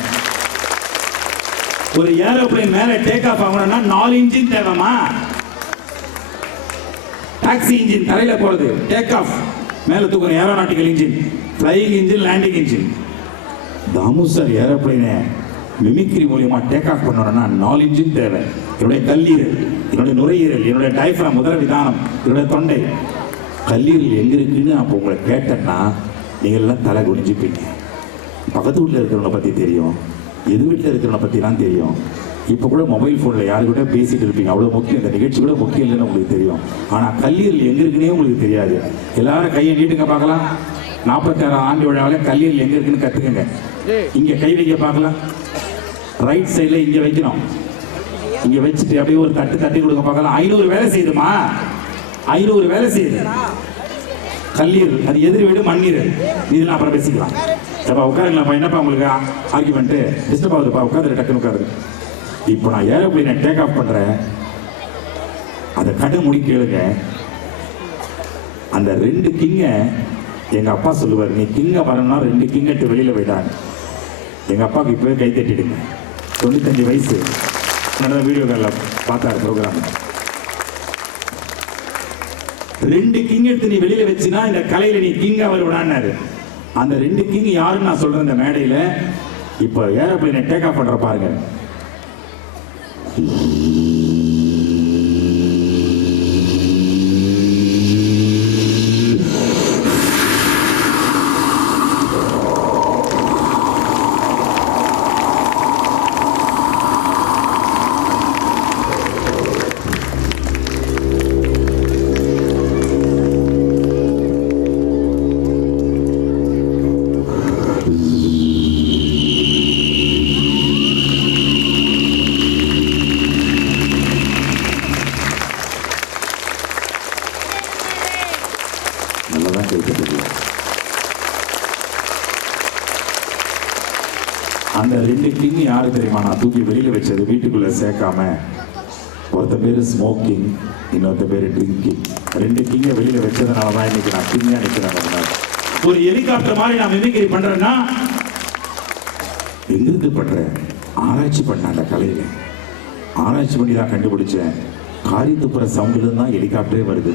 ஒரு ஏரோப்ளைன் மேல டேக் ஆஃப் ஆகணும்னா 4 இன்ஜின் தேவைமா? டாக்ஸி இன்ஜின் தரையில போறது, டேக் ஆஃப் மேல தூக்குற aeronautical engine, flying engine, landing engine. Damu sir ஏரோப்ளைனை மிமிக்ரி மூலியமா டேக் ஆஃப் பண்ணணும்னா 4 இன்ஜின் தேவை. என்னுடைய கல்லீரல், என்னுடைய நுரையீரல், என்னுடைய டைஃப்ராம், முதல விதானம், என்னுடைய தொண்டை, கல்லீரல் எங்க இருக்குன்னு அப்போ உங்களை கேட்டேன்னா நீங்க எல்லாம் தலை குனிஞ்சுப்பீங்க. பக்கத்து வீட்டில் இருக்கிறவனை பத்தி தெரியும், எது வீட்டில் இருக்கிறவனை பத்திலாம் தெரியும். இப்போ கூட மொபைல் ஃபோனில் யாரு கூட பேசிட்டு இருப்பீங்க, அவ்வளோ முக்கியம். இந்த நிகழ்ச்சி கூட முக்கியம் இல்லைன்னு உங்களுக்கு தெரியும். ஆனால் கல்லீரல் எங்க இருக்குன்னே உங்களுக்கு தெரியாது. எல்லாரும் கையை நீட்டுங்க பார்க்கலாம். 46 ஆண்டு விழாவில் கல்லீரல் எங்க இருக்குன்னு கத்துக்கங்க. இங்க கை வைக்க பார்க்கலாம். ரைட் சைடில் இங்கே வைக்கணும். இங்கே வச்சுட்டு அப்படியே ஒரு தட்டி கொடுக்க பார்க்கலாம். 500 வேலை செய்யுதுமா? 500 வேலை செய்யுது கல்லீரல். அது எதிர் வீடு மண்ணீரல். இதெல்லாம் அப்புறம் பேசிக்கலாம். அப்போ உட்காருங்களாப்பா. என்னப்பா உங்களுக்கு ஆர்கியூமெண்ட்டு? டிஸ்டர்ப் ஆகுதுப்பா, உட்காந்து டக்குன்னு உட்காரு. இப்போ நான் ஏரோப்ளைனை டேக் ஆஃப் பண்ணுறேன், அதை கடை முடி கேளுங்க. அந்த 2 கிங்கை எங்கள் அப்பா சொல்லுவார், நீ கிங்கை வரணும்னா 2 கிங்கட்டு வெளியில் போயிட்டாங்க. எங்கள் அப்பாவுக்கு இப்போவே கை தட்டிடுங்க. 95 வயசு. நல்ல வீடியோ காலில் பார்த்தாரு ப்ரோக்ராம். 2 கிங் எடுத்து நீ வெளியில் வச்சுனா இந்த கலையில் நீ கிங்கா வருவான்னாரு. அந்த 2 கிங் யாருன்னு நான் சொல்கிறேன் இந்த மேடையில். இப்போ ஏரோப்ளைனை டேக் ஆஃப் பண்ணுற பாருங்க. அந்த 2 கிங் யாரு தெரியுமா? நான் தூக்கி வெளியில் வச்சது, வீட்டுக்குள்ள சேர்க்காம. ஒருத்த பேர் ஸ்மோக்கிங், இன்னொருத்த பேர் ட்ரிங்கிங். 2 கிங்கை வெளியில் வச்சதுனால தான் இன்னைக்கு நான் கிங்கா நிற்கிறேன். ஒரு ஹெலிகாப்டர் மாதிரி நான் மிமிக்ரி பண்றேன்னா எங்கிருந்து பண்றேன்? ஆராய்ச்சி பண்ண அந்த கலையில ஆராய்ச்சி பண்ணி தான் கண்டுபிடிச்சேன். காரி துப்புற சவுண்டுல தான் ஹெலிகாப்டரே வருது.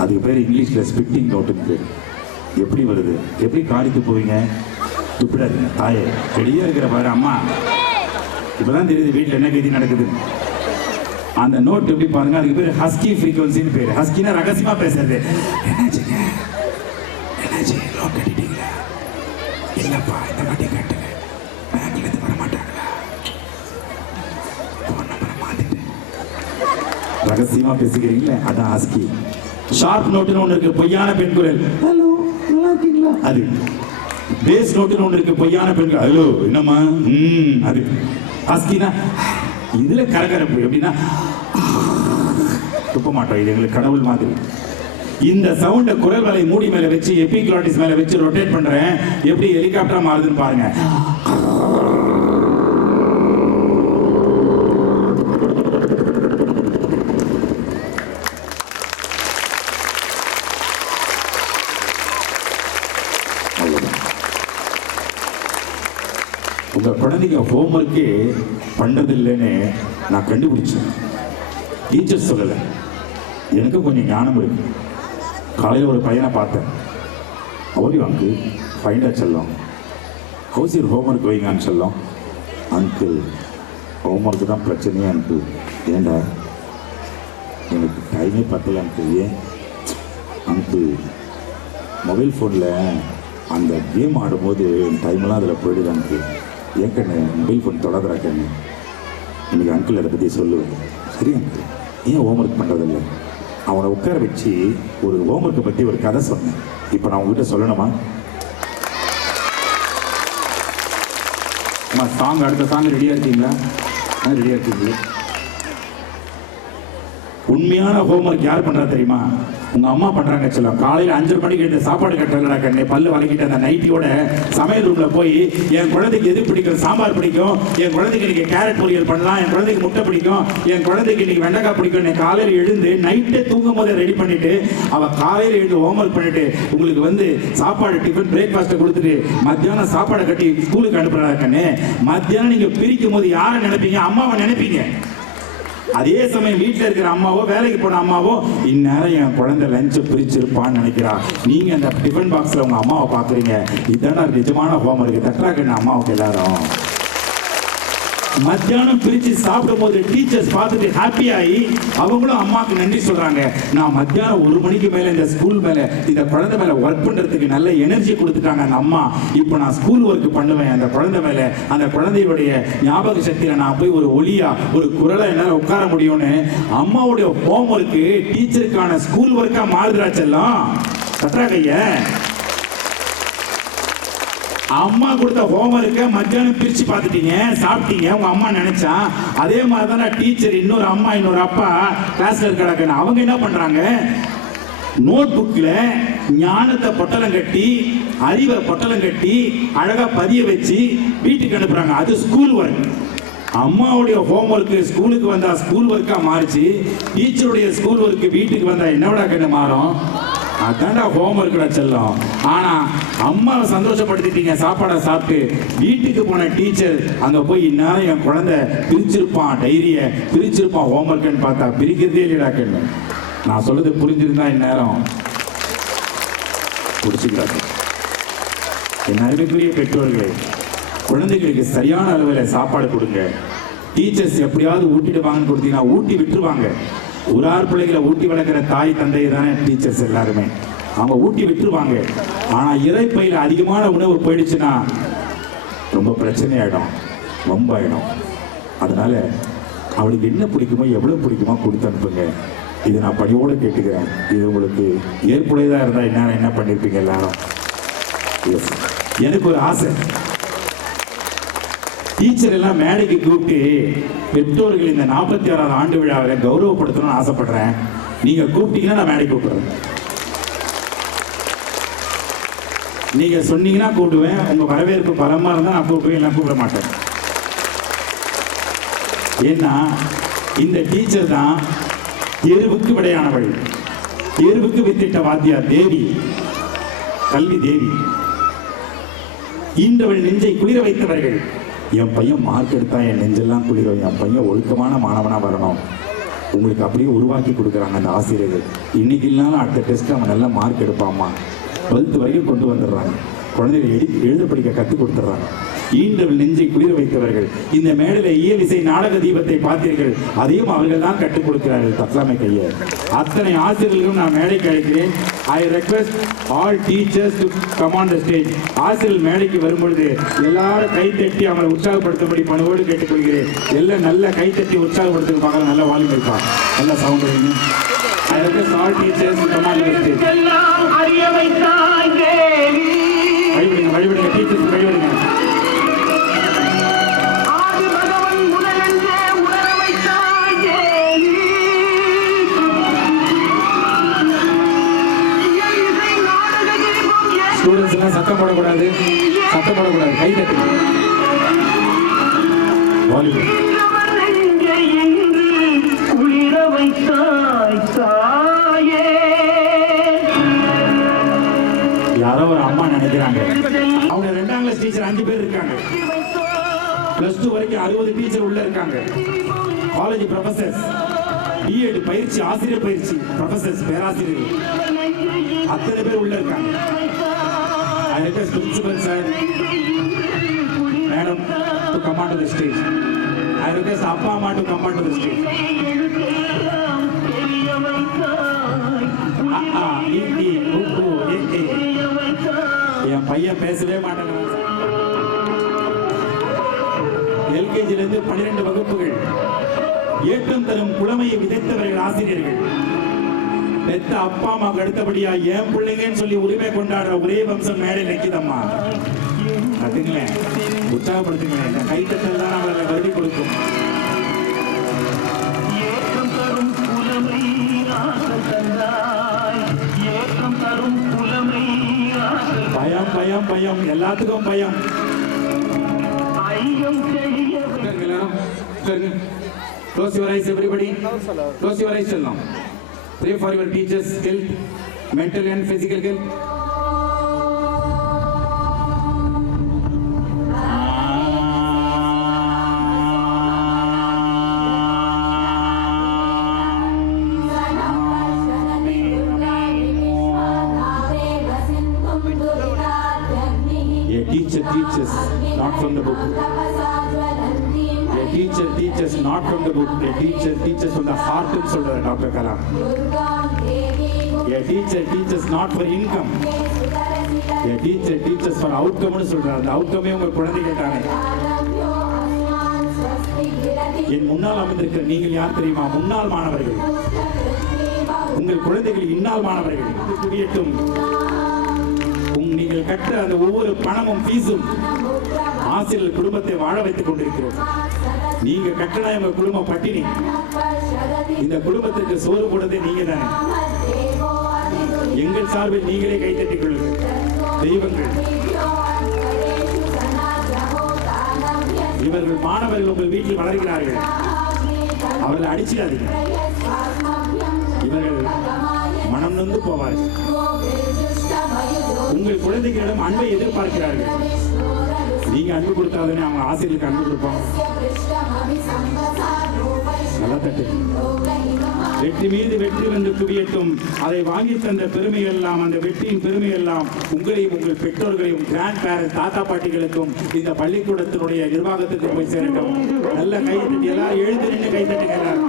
அதுக்கு பேர் இங்கிலீஷ்ல ஸ்பிட்டிங் நோட்டுக்கு பேர். எப்படி வருது? எப்படி காரி துப்புவீங்க? துப்பிடாதீங்க தாயே. வெளியே இருக்கிற பாரு அம்மா, இப்பதான் தெரியுது வீட்டில் என்ன கதி நடக்குது. அந்த நோட் எப்படி பாருங்க, அதுக்கு பேர் ஹஸ்கி ஃப்ரீக்வன்சின்னு பேர். ஹஸ்கினா ரகசியமா பேசுறது. என்னாச்சுங்க, என்னாச்சு, லோன் கட்டிட்டீங்களா? இல்லப்பா, இந்த வாட்டி கட்டுங்க. பேங்க்ல இருந்து வர மாட்டாங்களா? போன் நம்பரை மாத்திட்டேன். ரகசியமா பேசுகிறீங்களே, அதான் ஹஸ்கி. ஷார்ப் நோட்டுன்னு ஒன்று இருக்கு, பொய்யான பெண் குரல். ஹலோ, நல்லா இருக்கீங்களா? அது பேஸ் நோட்டுன்னு ஒன்று இருக்கு, பொய்யான பெண். ஹலோ, என்னம்மா? அது ஹஸ்கினா. இதுல கரகரப்பு எப்படின்னா துப்ப மாட்டோம். இது எங்களுக்கு கடவுள் மாதிரி. இந்த சவுண்ட குரல் வலை மூடி மேல வச்சு எபிக்ளாட்டிஸ் மேல வச்சு ரொட்டேட் பண்றேன், எப்படி ஹெலிகாப்டரா மாறுதுன்னு பாருங்க. உங்க குழந்தைங்க ஹோம்ஒர்க்கு பண்றது இல்லைன்னு நான் கண்டுபிடிச்சேன். டீச்சர் சொல்லலை, எனக்கு கொஞ்சம் ஞானம் இருக்கு. காலையில் ஒரு பையனை பார்த்தேன். அவரையும் அங்கு ஃபைண்டா செல்லம், ஹவுஸ் யூர் ஹோம்ஒர்க் வைங்கன்னு சொல்லும். அங்கிள் ஹோம்ஒர்க்கு தான் பிரச்சனையே அங்கிள். ஏண்டா? எனக்கு டைமே பத்தலை அங்கிள். ஏன் அங்கிள்? மொபைல் ஃபோனில் அந்த கேம் ஆடும்போது டைம்லாம் அதில் போயிடுது அங்கிள். ஏன் கண்ணு மொபைல் ஃபோன் தொடாதரா கண்ணு? இன்னைக்கு அங்கிள் அதை பற்றி சொல்லுவேன். சரி அங்கிள், ஏன் ஹோம்ஒர்க் பண்ணுறதில்ல? அவனை உட்கார வச்சு ஒரு ஹோம்ஒர்க்கை பற்றி ஒரு கதை சொன்னேன். இப்போ நான் உங்ககிட்ட சொல்லணுமா? அம்மா சாங், அடுத்த சாங் ரெடியாக இருக்கீங்களா? ரெடியாக இருக்கீங்களா? உண்மையான ஹோம்ஒர்க் யார் பண்ணுறா தெரியுமா? உங்க அம்மா பண்றாங்க. சொல்லும் காலையில் 5 மணிக்கு எடுத்து சாப்பாடு கட்டுறா கண்ணே, பல்லு வளைக்கிட்டு அந்த நைட்டியோட சமையல் ரூம்ல போய் என் குழந்தைக்கு எது பிடிக்கும்? சாம்பார் பிடிக்கும், என் குழந்தைக்கு இன்னைக்கு கேரட் பொரியல் பண்ணலாம், என் குழந்தைக்கு முட்டை பிடிக்கும், என் குழந்தைக்கு இன்னைக்கு வெண்டைக்காய் பிடிக்கும். காலையில் எழுந்து நைட்டே தூங்கும் போதே ரெடி பண்ணிட்டு அவ காலையில் எழுந்து ஹோம்ஒர்க் பண்ணிட்டு உங்களுக்கு சாப்பாடு டிஃபன் பிரேக்ஃபாஸ்ட்டை கொடுத்துட்டு மத்தியானம் சாப்பாடை கட்டி ஸ்கூலுக்கு அனுப்புறா கண்ணே. மத்தியானம் நீங்க பிரிக்கும் போது யாரை நினைப்பீங்க? அம்மாவை நினைப்பீங்க. அதே சமயம் வீட்டில் இருக்கிற அம்மாவோ வேலைக்கு போன அம்மாவோ இந்நேரம் என் குழந்தை லஞ்சை பிரிச்சிருப்பான்னு நினைக்கிறா. நீங்க அந்த டிஃபன் பாக்ஸ்ல உங்க அம்மாவை பாக்குறீங்க. இதுதான் நிஜமான ஹோம்ஒர்க். தட்டுறாங்க அம்மாவுக்கு எல்லாரும். மத்தியானம் பிரிச்சு சாப்பிடும் போது டீச்சர்ஸ் பார்த்துட்டு ஹாப்பி ஆகி அவங்களும் அம்மாவுக்கு நன்றி சொல்றாங்க. நான் மத்தியானம் 1 மணிக்கு மேல இந்த ஸ்கூல் மேல இந்த குழந்தை மேல ஒர்க் பண்றதுக்கு நல்ல எனர்ஜி கொடுத்துட்டாங்க அந்த அம்மா. இப்போ நான் ஸ்கூல் ஒர்க் பண்ணுவேன் அந்த குழந்தை மேல, அந்த குழந்தையுடைய ஞாபக சக்தியில நான் போய் ஒரு ஒளியா ஒரு குரலை என்னால உட்கார முடியும்னு அம்மாவுடைய ஹோம் ஒர்க்கு டீச்சருக்கான ஸ்கூல் ஒர்க்கா மாறுதுரா செல்லம். கட்டுறாங்க. அம்மா கொடுத்த ஹோம்ஒர்க்கை மத்தியானம் பிரிச்சு பார்த்துட்டீங்க, சாப்பிட்டீங்க. உங்க அம்மா நினைச்சா அதே மாதிரி தானே டீச்சர் இன்னொரு அம்மா இன்னொரு அப்பா கிளாஸ்ல இருக்காங்க. அவங்க என்ன பண்றாங்க? நோட் புக்ல ஞானத்தை பொட்டலம் கட்டி, அறிவை பொட்டலம் கட்டி அழகா பதிய வச்சு வீட்டுக்கு அனுப்புறாங்க. அது ஸ்கூல் ஒர்க். அம்மாவுடைய ஹோம்ஒர்க் ஸ்கூலுக்கு வந்தா ஸ்கூல் ஒர்க்கா மாறிச்சு. டீச்சருடைய ஸ்கூல் ஒர்க் வீட்டுக்கு வந்தா என்னவிடா கண்ணு மாறும்? அதான்டா ஹோம்ஒர்க்ல செல்லும். ஆனா அம்மாவை சந்தோஷப்படுத்திட்டீங்க. சாப்பாடை சாப்பிட்டு வீட்டுக்கு போன டீச்சர் அங்க போய் இந்நேரம் என் குழந்தை பிரிச்சிருப்பான், டைரிய பிரிச்சிருப்பான் ஹோம்ஒர்க்னு பார்த்தா பிரிக்கிறதே இல்லைடா கண்ணு. நான் சொல்றது புரிஞ்சிருந்தா இந்நேரம் பிடிச்சிக்கிறாங்க. என் அருமைக்குரிய பெற்றோர்கள், குழந்தைகளுக்கு சரியான அளவில் சாப்பாடு கொடுங்க. டீச்சர்ஸ் எப்படியாவது ஊட்டிட்டு வாங்கன்னு கொடுத்தீங்கன்னா ஊட்டி விட்டுருவாங்க. ஒரு ஆறு பிள்ளைகளை ஊட்டி வளர்க்குற தாய் தந்தை தானே டீச்சர்ஸ் எல்லாருமே. அவங்க ஊட்டி விட்டுருவாங்க. ஆனா இறைப்பையில் அதிகமான உணவு போயிடுச்சுன்னா ரொம்ப பிரச்சனையாயிடும், ரொம்ப ஆயிடும். அதனால அவளுக்கு என்ன பிடிக்குமோ எவ்வளவு பிடிக்குமோ கொடுத்து அனுப்புங்க. இது நான் பணியோடு கேட்டுக்கிறேன். இது உங்களுக்கு ஏற்புடையதா இருந்தா என்ன பண்ணிருப்பீங்க எல்லாரும்? எனக்கு ஒரு ஆசை, டீச்சர் எல்லாம் மேடைக்கு கூப்பிட்டு பெற்றோர்கள் இந்த 46வது ஆண்டு விழாவில் கௌரவப்படுத்தணும்னு ஆசைப்படுறேன். நீங்க கூப்பிட்டீங்கன்னா நான் மேடைக்கு கூப்பிடுறேன். நீங்க சொன்னீங்கன்னா கூப்பிடுவேன். உங்க வரவேற்பு பலமா இருந்தா நான் கூப்பிடுவேன், எல்லாம் கூப்பிட மாட்டேன். ஏன்னா இந்த டீச்சர் தான் தேர்வுக்கு விடையானவள், தேர்வுக்கு வித்திட்ட வாத்தியார் தேவி, கல்வி தேவி. இன்றவள் நெஞ்சை குளிர வைத்தவர்கள். என் பையன் மார்க் எடுத்தா என் நெஞ்செல்லாம் குளிரும், என் பையன் ஒழுக்கமான மாணவனா வரணும். உங்களுக்கு அப்படியே உருவாக்கி கொடுக்குறாங்க அந்த ஆசிரியர்கள். இன்னைக்கு இல்லைனாலும் அடுத்த டெஸ்ட் அவன் நல்ல மார்க் எடுப்பாமா. 12th வரைக்கும் கொண்டு வந்துடுறாங்க. குழந்தைகளை எழுத படிக்க கற்றுக் கொடுத்துட்றாங்க. ஈன்றவள் நெஞ்சை குளிர வைத்தவர்கள். இந்த மேடையில இயல் இசை நாடக தீபத்தை பார்த்தீர்கள், அதையும் அவர்கள் தான் கற்றுக் கொடுக்கிறார்கள். தற்காமை கையை அத்தனை ஆசிரியர்களும் நான் மேடைக்கு அழைக்கிறேன். ஐ request all teachers to come on the stage. ஆசிரியர்கள் மேடைக்கு வரும்பொழுது எல்லாரும் கை தட்டி அவங்களை உற்சாகப்படுத்தும்படி பணிவோடு கேட்டுக்கொள்கிறேன். எல்லாம் நல்ல கை தட்டி உற்சாகப்படுத்துங்க பார்க்கலாம். நல்ல வால்யூம் இருப்பா, நல்ல சவுண்ட் வைங்க. ஐ request all teachers to come on the stage. வழிவிடுங்க, வழிவிடுங்க, டீச்சர்ஸ் வழிவிடுங்க. பாலிவுட். யாரோ ஒரு அம்மா நினைக்கிறாங்க. அவங்க 2ஆம் கிளாஸ் டீச்சர் 5 பேர் இருக்காங்க. +2 வரைக்கும் 60 டீச்சர் உள்ள இருக்காங்க. காலேஜ் ப்ரொஃபசர்ஸ், பிஎட் பயிற்சி, ஆசிரியர் பயிற்சி ப்ரொஃபசர்ஸ், பேராசிரியர்கள் அத்தனை பேர் உள்ள இருக்காங்க. I request principal sir, madam to come onto the stage. I request appa amma to come onto the stage. என் பையன் பேசவே மாட்டாங்க. எல்கேஜில இருந்து 12 வகுப்புகள் ஏற்றம் தரும் புலமையை விதைத்தவர்கள் ஆசிரியர்கள். பெத்த அப்பா அம்மாவுக்கு அடுத்தபடியா என் பிள்ளைங்கன்னு சொல்லி உரிமை கொண்டாடுற ஒரே வம்சம் மேடை நிற்கிதம்மா. கட்டுங்களேன், உற்சாகப்படுத்துங்களேன். இந்த கைத்தட்டல் தான் அவர்களை வருடி கொடுக்கும். பயம் பயம் பயம், எல்லாத்துக்கும் பயம். Close your eyes, everybody. Close your eyes, children. Pray for your teachers' health, mental and physical health. A teacher teaches not from the book. A teacher teaches not from the book. A teacher teaches from the heart ன்னு சொல்றாரு doctor Kalam. A teacher teaches not for income. A teacher teaches for outcome ன்னு சொல்றாரு. அந்த outcome உங்க குழந்தைகள் தானே. என் முன்னால் அமர்ந்திருக்கிற நீங்கள் யார் தெரியுமா? முன்னாள் மாணவர்கள். உங்கள் குழந்தைகள் இந்நாள் மாணவர்கள். புரியட்டும். நீங்கள் கற்ற அந்த ஒவ்வொரு பணமும் ஃபீஸும் ஆசிரியர் குடும்பத்தை வாழ வைத்துக் கொண்டிருக்கிறோம். நீங்க கட்டணம் எங்க குடும்பம் பட்டினி. இந்த குடும்பத்திற்கு சோறு போடுறதே நீங்க தானே. எங்கள் சார்பில் நீங்களே கைத்தட்டிக் கொள்ளுங்கள். தெய்வங்கள், இவர்கள் மாணவர்கள் உங்கள் வீட்டில் வளர்கிறார்கள். அவர்களை அடிச்சிடாதீங்க. இவர்கள் மனம் நொந்து போவார்கள். உங்கள் குழந்தைகளிடம் அன்பை எதிர்பார்க்கிறார்கள். நீங்க அன்பு கொடுத்தாதானே அவங்க ஆசிரியருக்கு அன்பு கொடுப்பாங்க. நல்லா தட்டு. வெற்றி மீது வெற்றி வந்து குவியட்டும். அதை வாங்கி தந்த பெருமை எல்லாம், அந்த வெற்றியின் பெருமை எல்லாம் உங்களையும் உங்கள் பெற்றோர்களையும், கிராண்ட் பேரண்ட், தாத்தா பாட்டிகளுக்கும் இந்த பள்ளிக்கூடத்தினுடைய நிர்வாகத்துக்கு போய் சேரட்டும். நல்ல கை தட்டி எல்லாரும் எழுந்து நின்று கை தட்டுகிறார்.